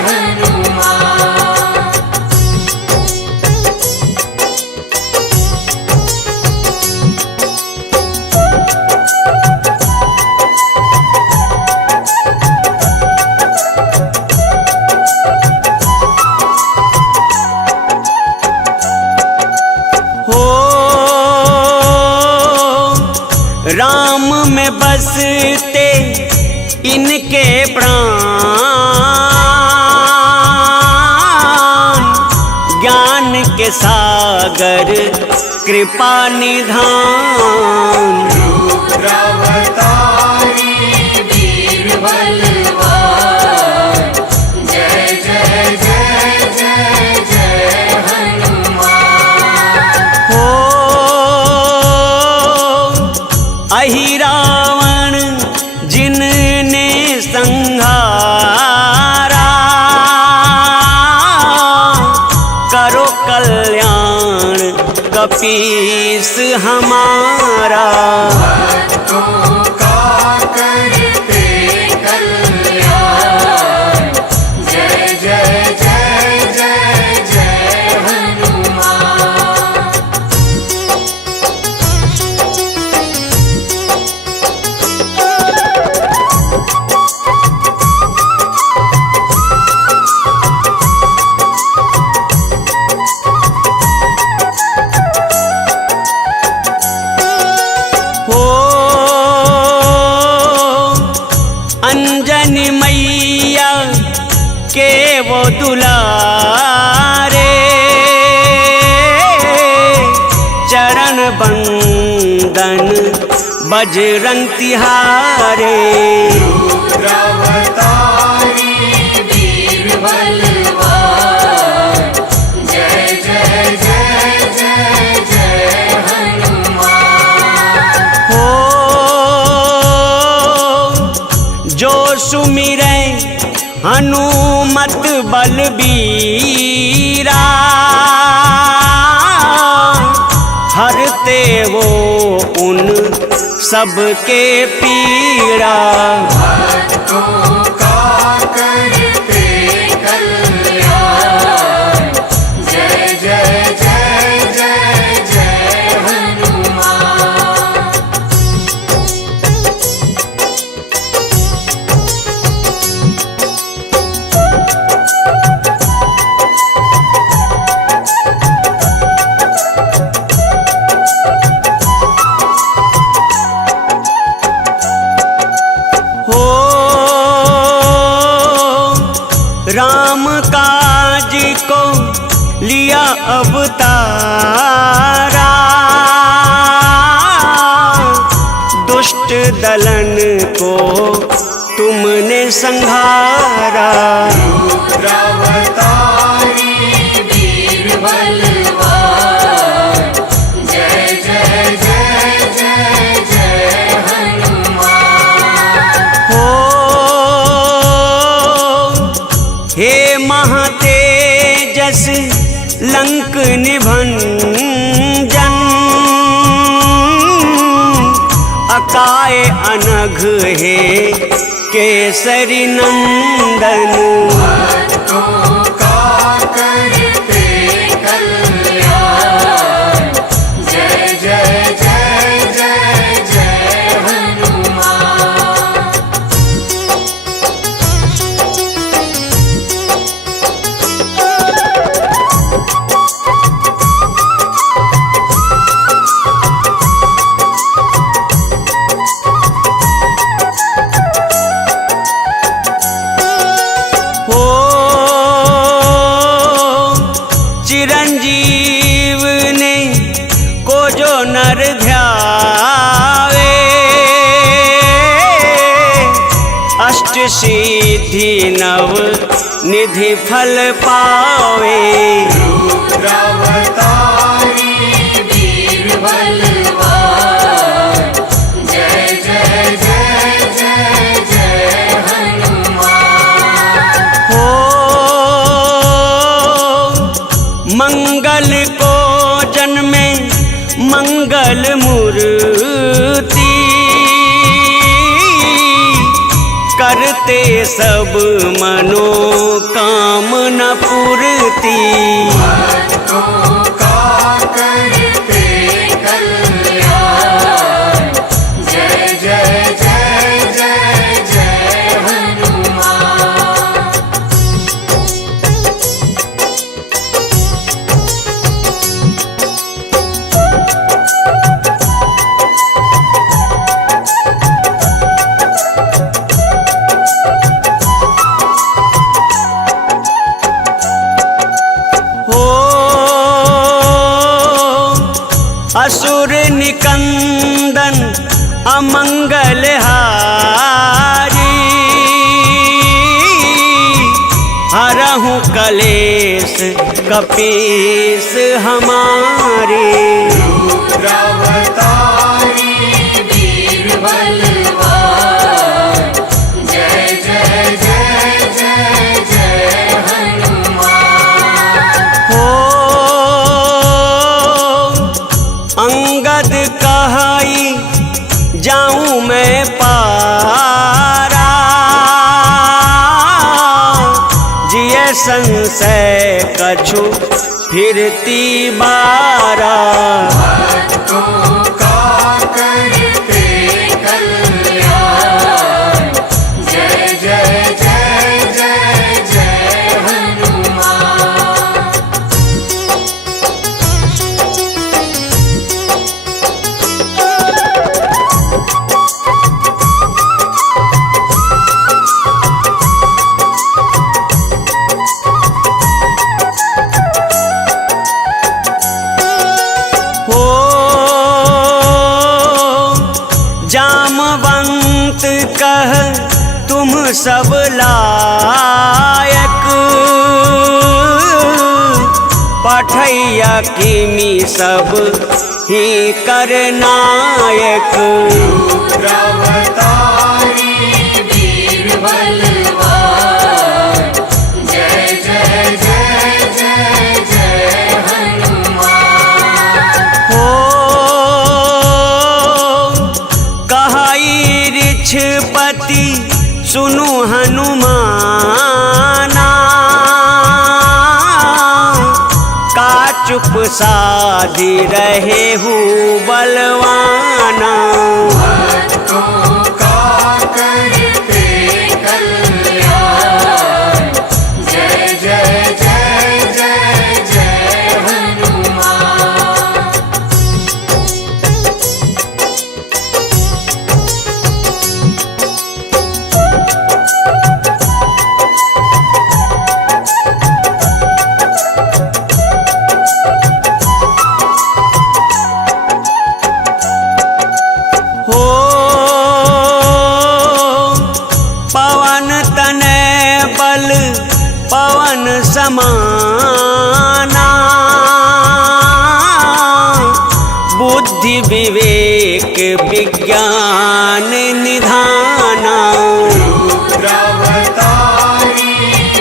हनुमान। राम में बसते इनके प्राण, ज्ञान के सागर कृपा निधान। रुद्रावतारी वीर बलवान, जय जय जय जय जय हनुमान। हो अहि रावण जिनने संहारा, करो कल्याण कपीस हमारा। भक्तों का करते कल्याण, जय जय जय जय जय हनुमान। हो अंजनी मैया के वो दुलारे, चरण बंदन बजरंग तिहारे। रुद्रावतारी वीर बलवान, जय जय जय जय जय हनुमान। हो जो सुमिरै हनुमत बलबीरा, हरते वो उन सबके पीड़ा। भक्तों का करते कल्याण, जय जय जय जय जय हनुमान। हो राम काज को लिया अवतारा, दुष्ट दलन को तुमने संहारा। रुद्रावतारी वीर बलवान, जय जय जय जय जय हनुमान। हो हे महातेजस लंक निभंजन, अकाय अनघ हे केसरी नंदन। भक्तों का करते कल्याण, जय जय जय जय जय हनुमान। हो चिरंजीव ने को जो नर ध्यावे, अष्ट सिद्धि नव निधि फल पावे। रुद्रावतारी वीर बलवान, जय जय जय जय जय हनुमान। हो मंगल को जन्मे मंगल मूर्ति, करते सब मनोकामना पूर्ति। भक्तों का करते कल्याण, जय जय जय जय जय हनुमान। निकंदन अमंगल हारी, हरहु कलेश कपीस हमारे। रुद्रावतारी वीर बलवान, जय जय जय जय जय हनुमान। हो अंगद कहाई जाऊं मैं पारा, जिय संशय कछु फिरती बारा। भक्तों का करते कल्याण, जय जय जय जय जय हनुमान। हो जामवंत कह तुम सब लायक, पठैया किमी सब ही करनायक। रुद्रावतारी वीर बलवान, जय जय जय जय जय हनुमान। हो कहाई ऋक्षपति सुनु हनुमाना, का चुप साधी रहे हूँ बलवाना। भक्तों का करते कल्याण, जय जय जय जय जय हनुमान। हो पवन तनय बल पवन समाना, बुद्धि विवेक विज्ञान निधाना। रुद्रावतारी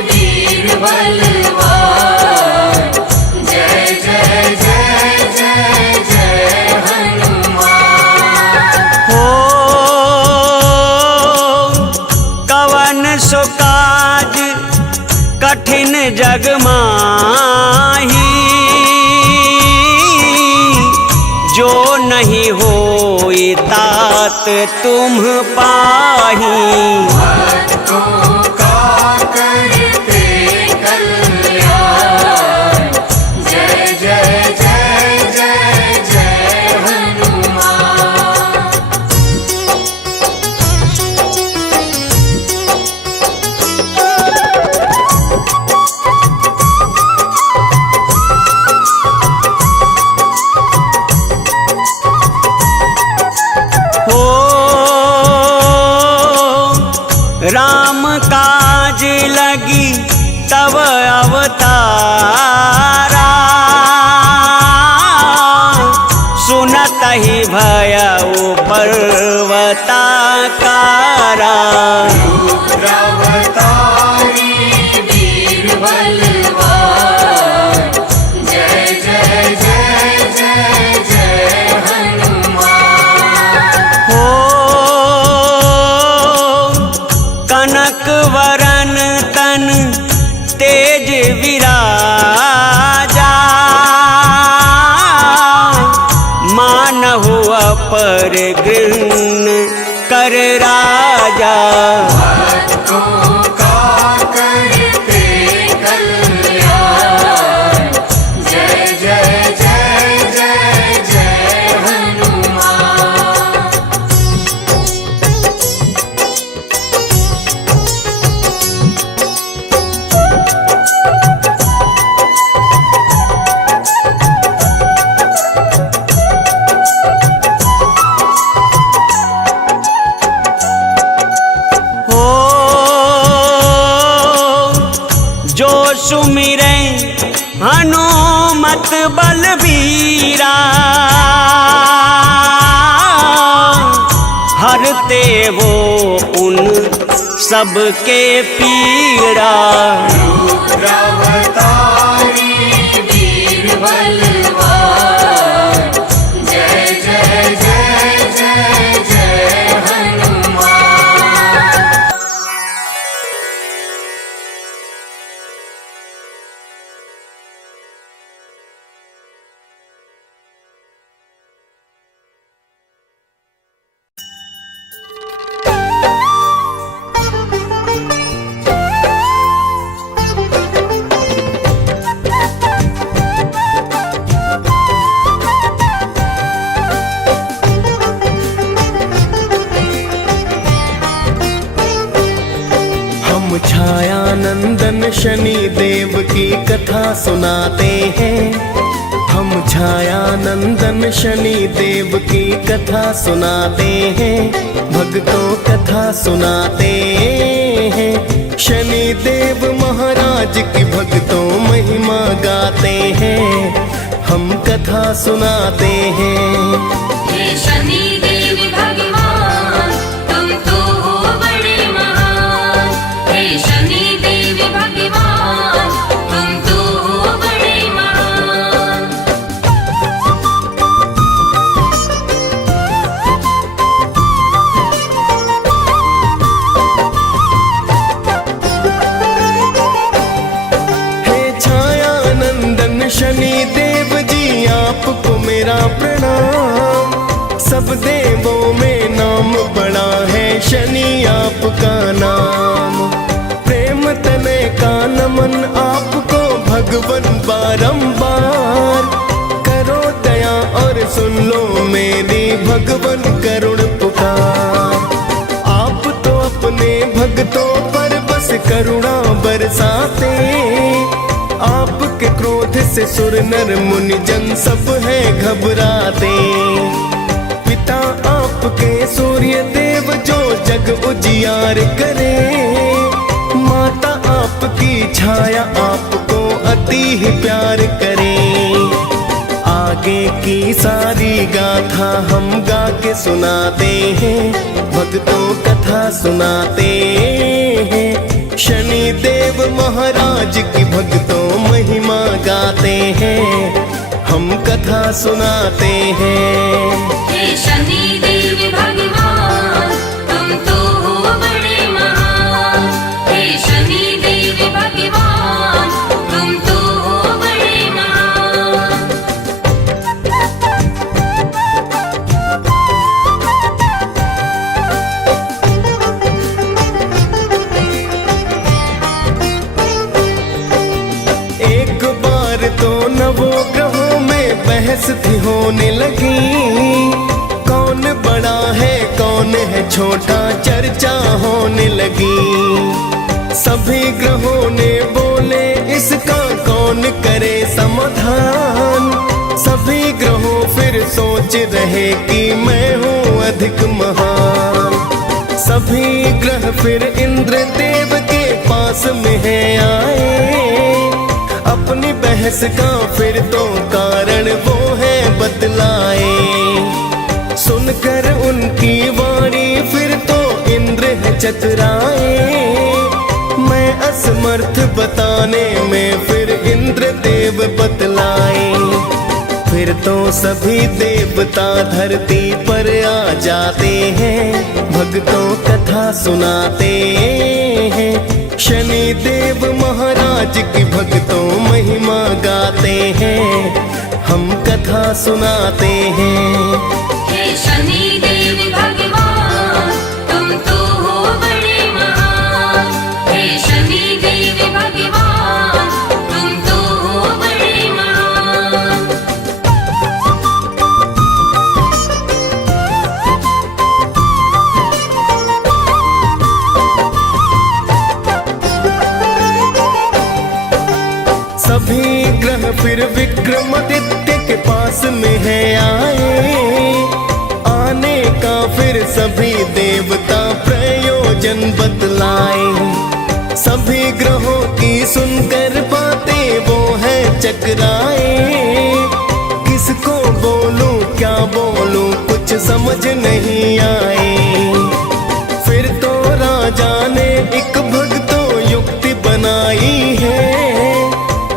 वीर बलवान, जय जय जय जय जय हनुमान। हो कवन सो काज कठिन जग माही, जो नहीं होई तात तुम पाही। भक्तों का करते कल्याण, जय जय जय जय जय हनुमान। हो राम काज लगी तब अवतारा, सुनत ही भयउ पर्वताकारा। रुद्रावतारी वीर बलवान, जय जय जय जय जय हनुमान। हो कनक वरन तन तेज विराजा, मानहु अपर गृहन कर राजा। भक्तों का करते कल्याण, जय जय जय जय जय हनुमान। देवो उन सबके पीड़ा। रुद्रावतारी वीर बलवान, जय जय जय जय जय हनुमान। हम छायानंदन शनि देव की कथा सुनाते हैं। हम छायानंदन शनि देव की कथा सुनाते हैं। भक्तों कथा सुनाते हैं। शनि देव महाराज की भक्तों महिमा गाते हैं। हम कथा सुनाते हैं। हे शनि देव भगवान, तुम तो हो बड़े महान। हे शनि देव भगवान, तुम तो हो बड़े महान। हे छायानंदन शनि देव जी आपको मेरा प्रणाम। सब देवों में नाम बड़ा है शनि आपका नाम। प्रेम तने का नमन आपको भगवन बारंबार। करो दया और सुन लो मेरी भगवन करुण पुकार। आप तो अपने भक्तों पर बस करुणा बरसाते। आपके क्रोध से सुर नर मुनि जन सब है घबराते। पिता आपके सूर्य देव जो जग उजियार करे। माता आपकी छाया आपको अति ही प्यार करे। आगे की सारी गाथा हम गा के सुनाते हैं। भक्तों कथा सुनाते हैं। शनि देव महाराज की भक्तों महिमा गाते हैं। हम कथा सुनाते हैं। हे शनि देव भगवान, तुम तो हो बड़े महान। हे शनि देव भगवान, तुम तो हो बड़े महान। एक बार तो नवों ग्रहों में बहस थी होने लगी। कौन बड़ा है कौन है छोटा चर्चा होने लगी। सभी ग्रहों ने बोले इसका कौन करे समाधान। सभी ग्रहों फिर सोच रहे कि मैं हूँ अधिक महान। सभी ग्रह फिर इंद्र देव के पास में है आए। अपनी बहस का फिर तो कारण वो है बतलाए। सुनकर उनकी वाणी फिर तो इंद्र है चतुराए। मैं असमर्थ बताने में फिर इंद्र देव बतलाए। फिर तो सभी देवता धरती पर आ जाते हैं। भक्तों कथा सुनाते हैं। शनि देव महाराज की भक्तों महिमा गाते हैं। हम कथा सुनाते हैं। हे शनि देव भगवान, तुम तो हो बड़े महान। हे शनि देव भगवान, तुम तो हो बड़े महान। सभी ग्रह फिर विक्रमादित्य के पास में है आए। आने का फिर सभी देवता प्रयोजन बतलाए। सभी ग्रहों की सुनकर बातें वो है चकराए। किसको बोलूं क्या बोलूं कुछ समझ नहीं आए। राजा ने एक भक्तों युक्ति बनाई है।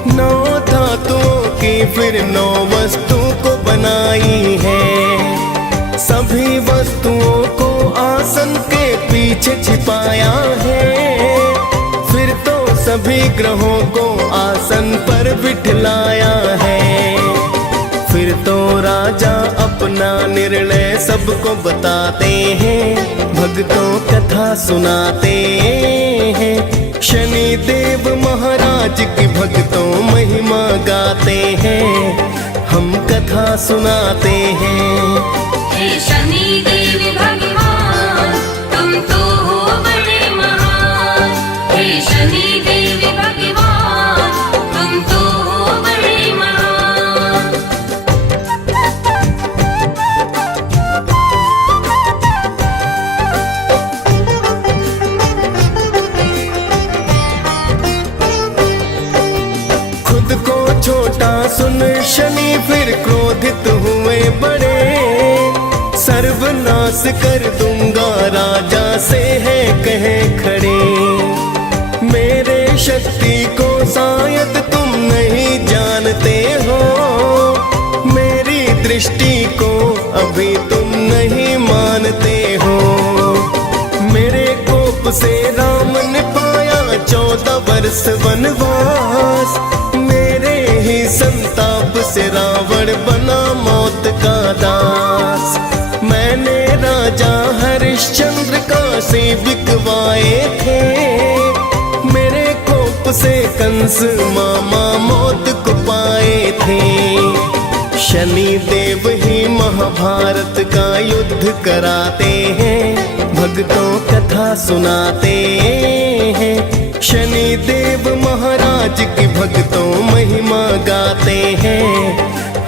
9 धातुओं की फिर 9 वस्तु को बनाई है। सभी वस्तुओं को आसन के पीछे छिपाया है। फिर तो सभी ग्रहों को आसन पर बिठलाया है। फिर तो राजा अपना निर्णय सबको बताते हैं, भक्तों कथा सुनाते हैं। शनि देव महाराज की भक्तों महिमा गाते हैं, हम कथा सुनाते हैं। हे शनि देव भगवान तुम तो हो बड़े महान। हे शनि देव भगवान तुम तो हो बड़े महान। खुद को छोटा सुन शनि फिर क्रोधित हुए बड़े। सर्वनाश कर दूंगा राजा से है कहे खड़े। मेरे शक्ति को शायद तुम नहीं जानते हो, मेरी दृष्टि को अभी तुम नहीं मानते हो। मेरे कोप से राम ने पाया 14 वर्ष वनवास। मेरे ही संताप से रावण बना मौत का दास। मैंने राजा हरिश्चंद्र काशी बिकवाए थे। मेरे कोप से कंस मामा मौत को पाए थे। शनि देव ही महाभारत का युद्ध कराते हैं, भक्तों कथा सुनाते हैं। शनि देव महाराज की भक्तों महिमा गाते हैं,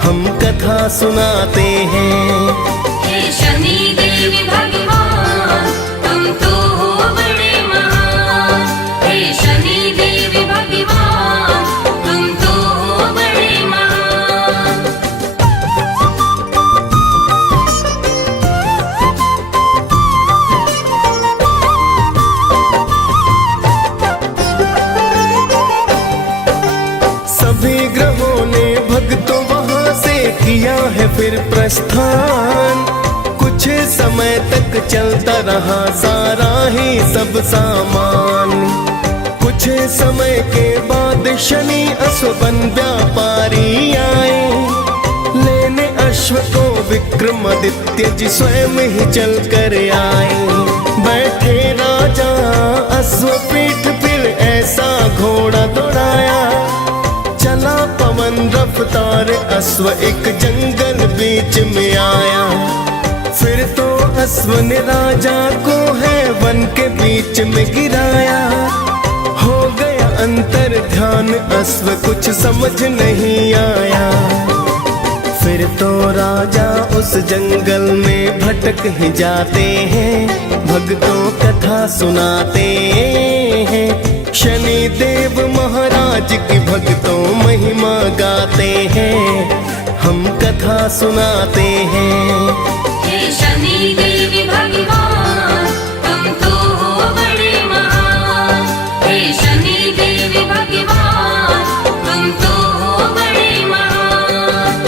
हम कथा सुनाते हैं। हे शनि देव भगवान तुम तो हो बड़े महान। हे शनि देव भगवान तुम तो हो बड़े महान। सभी ग्रहों ने भक्तों वहां से किया है फिर प्रस्थान। कुछ समय तक चलता रहा सारा ही सब सामान। कुछ समय के बाद शनि अश्वबन व्यापारी आए। लेने अश्व को विक्रमादित्य जी स्वयं ही चल कर आए। बैठे राजा अश्वपीठ फिर ऐसा घोड़ा दौड़ाया। चला पवन रफ्तार अश्व एक जंगल बीच में आया। फिर तो अश्व ने राजा को है वन के बीच में गिराया। हो गया अंतर ध्यान अश्व कुछ समझ नहीं आया। फिर तो राजा उस जंगल में भटक ही जाते हैं, भक्तों कथा सुनाते हैं। शनि देव महाराज की भक्तों महिमा गाते हैं, हम कथा सुनाते हैं। हे शनि देव भगवान तुम तो हो बड़े महान। हे शनि देव भगवान तुम तो हो बड़े महान।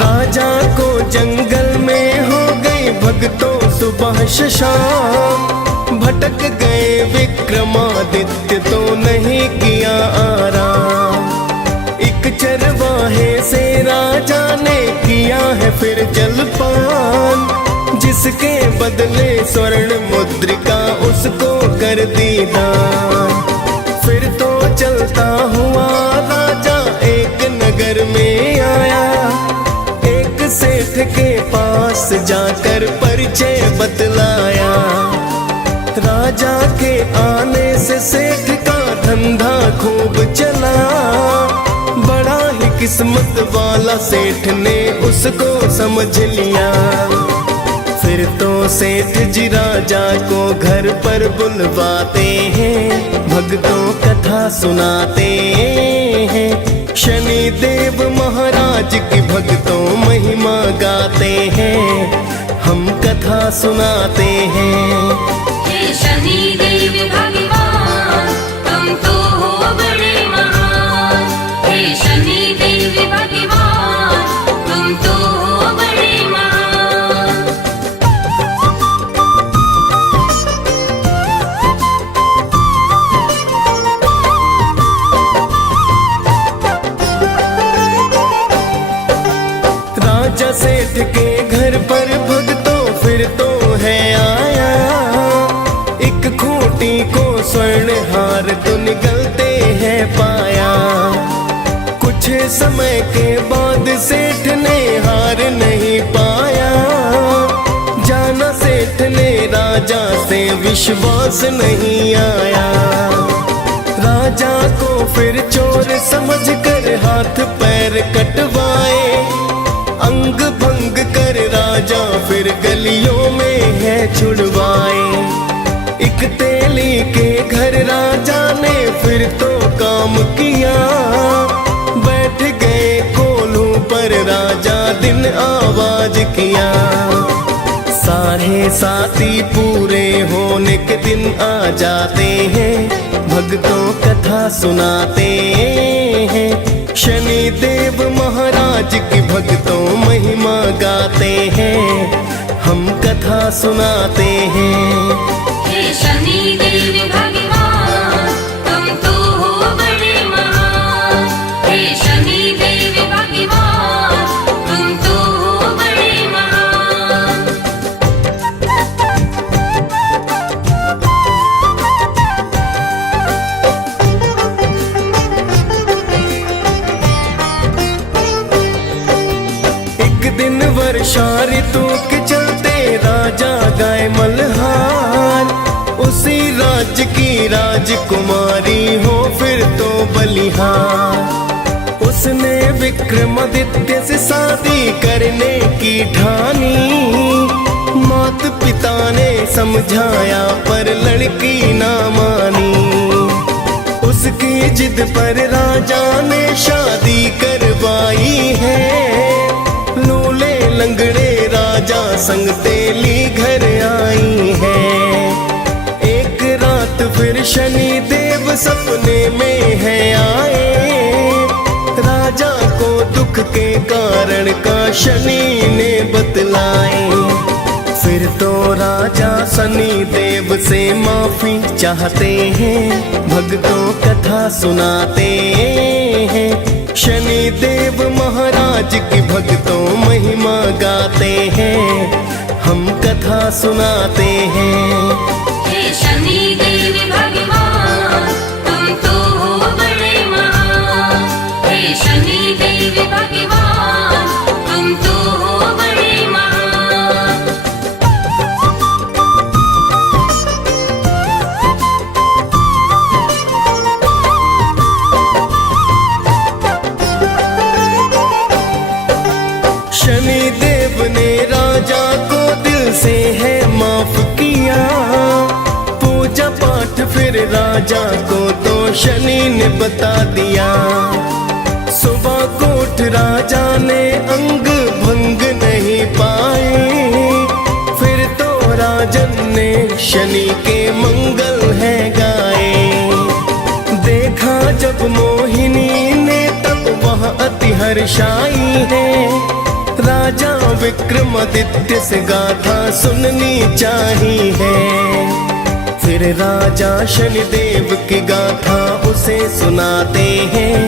राजा को जंगल में हो गई भक्तों सुबह शाम। भटक गए विक्रमादित्य तो नहीं किया आराम। एक चरवाहे से राजा ने किया है फिर जलपान। जिसके बदले स्वर्ण मुद्रिका उसको कर दी दान। फिर तो चलता हुआ राजा एक नगर में आया। एक सेठ के पास जाकर परिचय बतलाया। राजा के आने से सेठ का धंधा खूब चला। बड़ा ही किस्मत वाला सेठ ने उसको समझ लिया। फिर तो सेठ जी राजा को घर पर बुलवाते हैं, भक्तों कथा सुनाते हैं। शनि देव महाराज की भक्तों महिमा गाते हैं, हम कथा सुनाते हैं। हे शनि देव भगवान तुम तो हो बड़े महान। हे शनि देव भगवान तुम तो हो बड़े महान। राजा सेठ के घर पर भक्तों फिर तो है आया, एक खूंटी को स्वर्ण हार तो निकलते हैं पाया। कुछ समय के बाद सेठ ने हार नहीं पाया, जाना सेठ ने राजा से विश्वास नहीं आया। राजा को फिर चोर समझकर हाथ पैर कटवाए, अंग भंग कर राजा फिर गलियों में है छुड़वाए। एक तेली के घर राजा ने फिर तो काम किया, बैठ गए कोलू पर राजा दिन आवाज किया। सारे साथी पूरे होने के दिन आ जाते हैं, भक्तों कथा सुनाते हैं। शनि देव महाराज की भक्तों महिमा गाते हैं, हम कथा सुनाते हैं। हे शनि देव भगवान तुम तो हो बड़े महान। हे शनि देव भगवान तुम तो हो बड़े महान। एक दिन वर्षा ऋतु के चलते राजा गाय मल्हार, उसी राज्य की राजकुमारी हो फिर तो बलिहार। उसने विक्रमादित्य से शादी करने की ठानी, माता पिता ने समझाया पर लड़की ना मानी। उसकी जिद पर राजा ने शादी करवाई है, लूले लंगड़े राजा संग तेली घर आई है। एक रात फिर शनि देव सपने में है आए, राजा को दुख के कारण का शनि ने बतलाए। फिर तो राजा शनि देव से माफी चाहते हैं, भक्तों कथा सुनाते हैं। शनि देव महाराज की भक्तों महिमा गाते हैं, हम कथा सुनाते हैं। हे शनि देव भगवान तुम तो हो बड़े महान। हे शनि देव भगवान तुम तो हो बड़े महान। शनि देव ने राजा को दिल से है माफ किया, पूजा पाठ फिर राजा को तो शनि ने बता दिया। सुबह को उठ राजा ने अंग भंग नहीं पाए, फिर तो राजन ने शनि के मंगल है गाए। देखा जब मोहिनी ने तब वह अति हर्षाई है, राजा विक्रमादित्य से गाथा सुननी चाहिए। फिर राजा शनिदेव की गाथा उसे सुनाते हैं,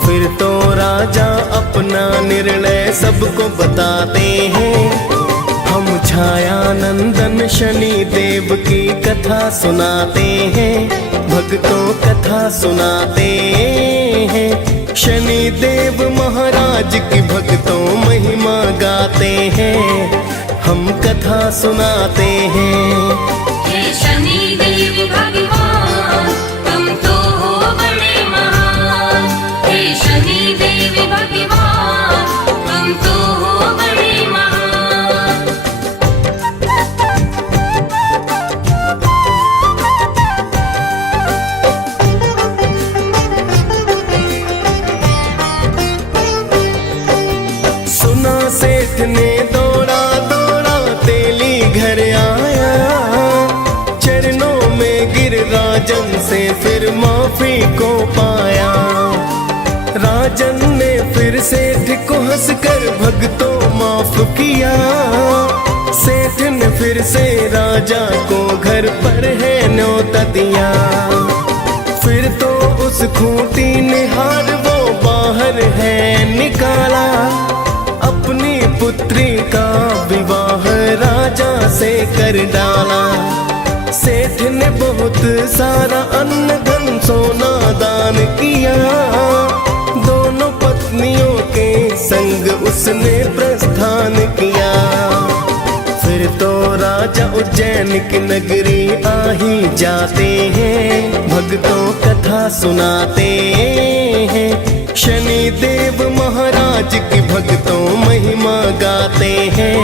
फिर तो राजा अपना निर्णय सबको बताते हैं। हम छाया नंदन शनि देव की कथा सुनाते हैं, भक्तों कथा सुनाते हैं। शनि देव महाराज की भक्तों महिमा गाते हैं, हम कथा सुनाते हैं। हे शनि देव भगवान तुम तो हो बड़े महान। हे शनि देव भगवान तुम तो हो बड़े महान। फिर माफी को पाया। राजन ने फिर सेठ को हंसकर भक्तों माफ किया। सेठ ने फिर से राजा को घर पर है न्योता दिया। फिर तो उस खूंटी निहार वो बाहर है निकाला। अपनी पुत्री का विवाह राजा से कर डाला। सेठ ने बहुत सारा अन्न धन सोना दान किया। दोनों पत्नियों के संग उसने प्रस्थान किया। फिर तो राजा उज्जैन की नगरी आ ही जाते हैं। भक्तों कथा सुनाते हैं। शनि देव महाराज की भक्तों महिमा गाते हैं।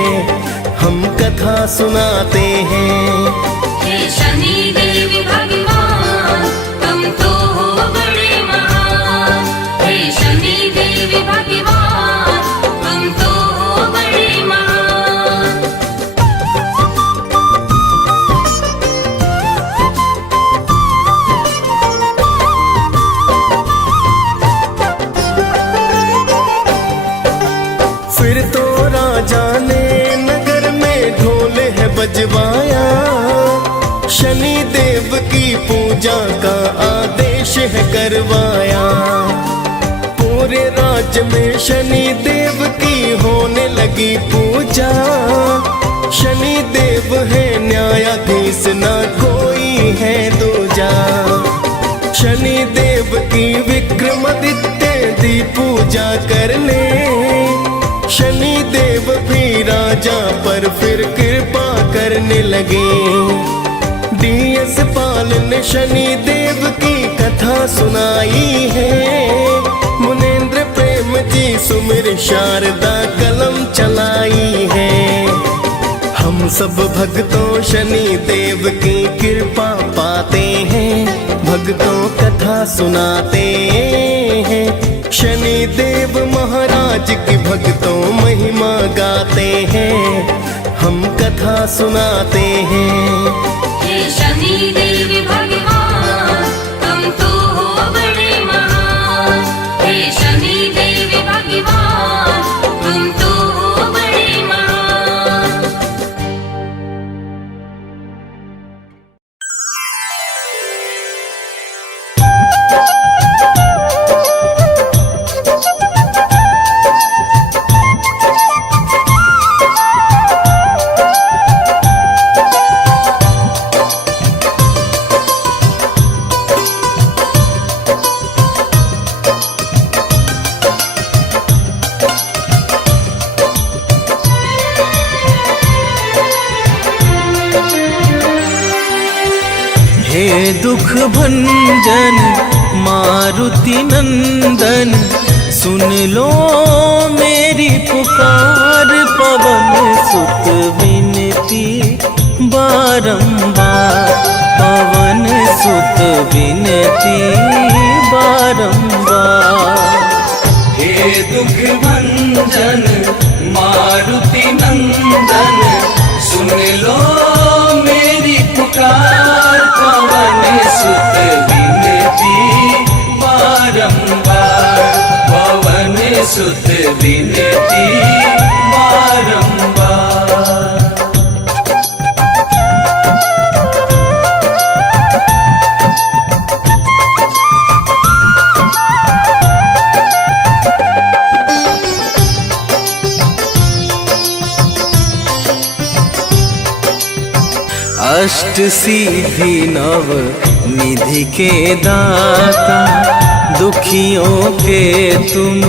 हम कथा सुनाते हैं। हे शनि देव भगवान तुम तो हो बड़े महान। हे शनि देव भगवान तुम तो हो बड़े महान। फिर तो राजा ने नगर में ढोल है बजवाया। शनि देव की पूजा का आदेश है करवाया। पूरे राज्य में शनि देव की होने लगी पूजा। शनि देव है न्यायाधीश ना कोई है दूजा। शनि देव की विक्रमादित्य दी पूजा करने। शनि देव भी राजा पर फिर कृपा करने लगे। DS पाल ने शनि देव की कथा सुनाई है। मुनेंद्र प्रेम जी सुमिर शारदा कलम चलाई है। हम सब भक्तों शनि देव की कृपा पाते हैं। भक्तों कथा सुनाते हैं। शनि देव महाराज की भक्तों महिमा गाते हैं। हम कथा सुनाते हैं। हे शनि देव भगवान तुम तो हो बड़े महान। हे शनि देव भगवान तुम तो हो बड़े महान। हे दुख भंजन मारुति नंदन सुन लो मेरी पुकार। पवन सुत विनती बारंबार। पवन सुत विनती बारंबार। हे दुख भंजन मारुति नंदन सुन लो मेरी पुकार। पवन सुत विनती बारंबार। पवन सुत विनती बारंबार। अष्ट सिद्धि नव निधि के दाता। दुखियों के तुम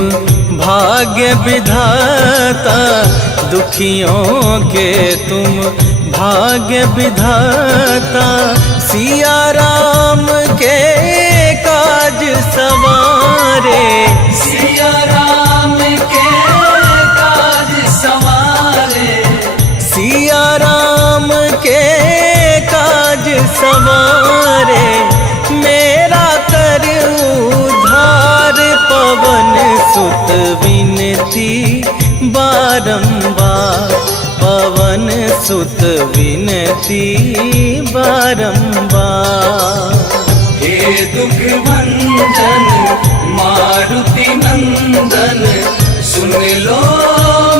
भाग्य विधाता। दुखियों के तुम भाग्य विधाता। सिया राम के काज सवारे। सिया राम के काज सवारे। सिया राम के काज सवारे। मेरा कर उद्धार। पवन सुत विनती बारंबार। पवन सुत विनती बारंबार। हे दुख भंजन मारुति नंदन, सुन लो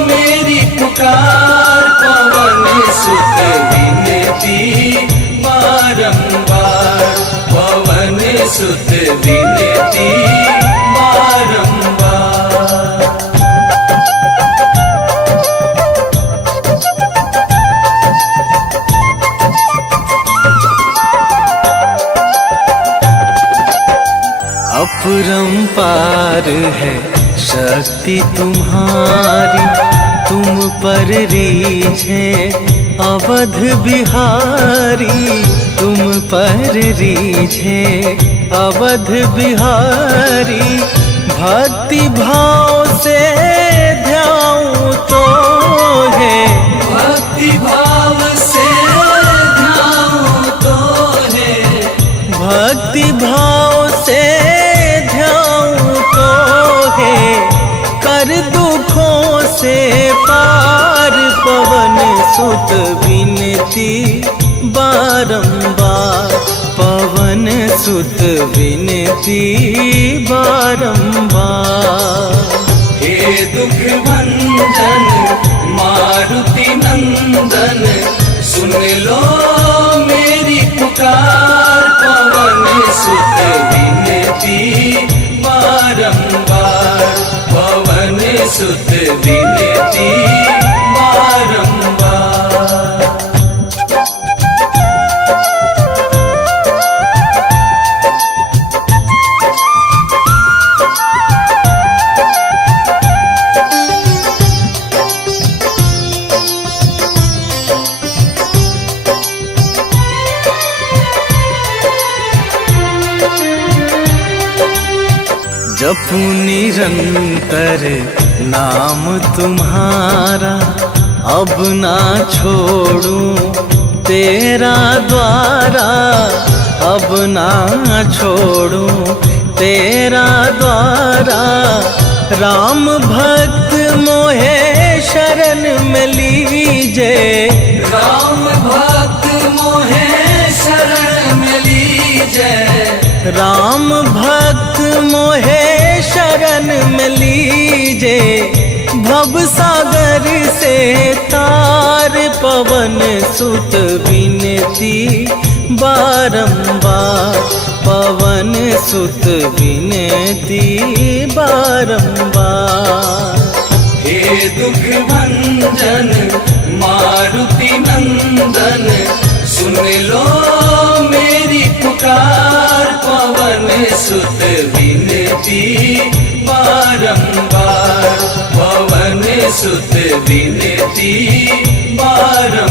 मेरी पुकार, पवन सुत विनती बारंबार, पवन सुत विनती बारंबार। अपरंपार है शक्ति तुम्हारी, तुम पर रीझे अवध बिहारी, तुम पर रीझे अवध बिहारी। भक्ति भाव से ध्याऊं तो है, भक्ति भाव से ध्याऊं तो है, भक्ति भाव से कर दुखों से पार, पवन सुत विनती बारंबार, पवन सुत विनती बारंबार। हे दुख भंजन मारुति नंदन, सुन लो मेरी पुकार, पवन सुत विनती बारंबार, पवन सुत विनती बारंबार। जपू निरंतर नाम तुम्हारा, अब ना छोड़ूं तेरा द्वारा, अब ना छोड़ूं तेरा द्वारा। राम भक्त मोहे शरण में लीजे, राम भक्त मोहे शरण में लीजे, राम भक्त मोहे शरण में लीजे। भव सागर से तार, पवन सुत विनती बारंबार, पवन सुत विनती बारंबार। हे दुख भंजन मारुति नंदन, सुन लो मेरी पुकार, पवन सुत विनती बारंबार, पवन सुत विनती बारंबार।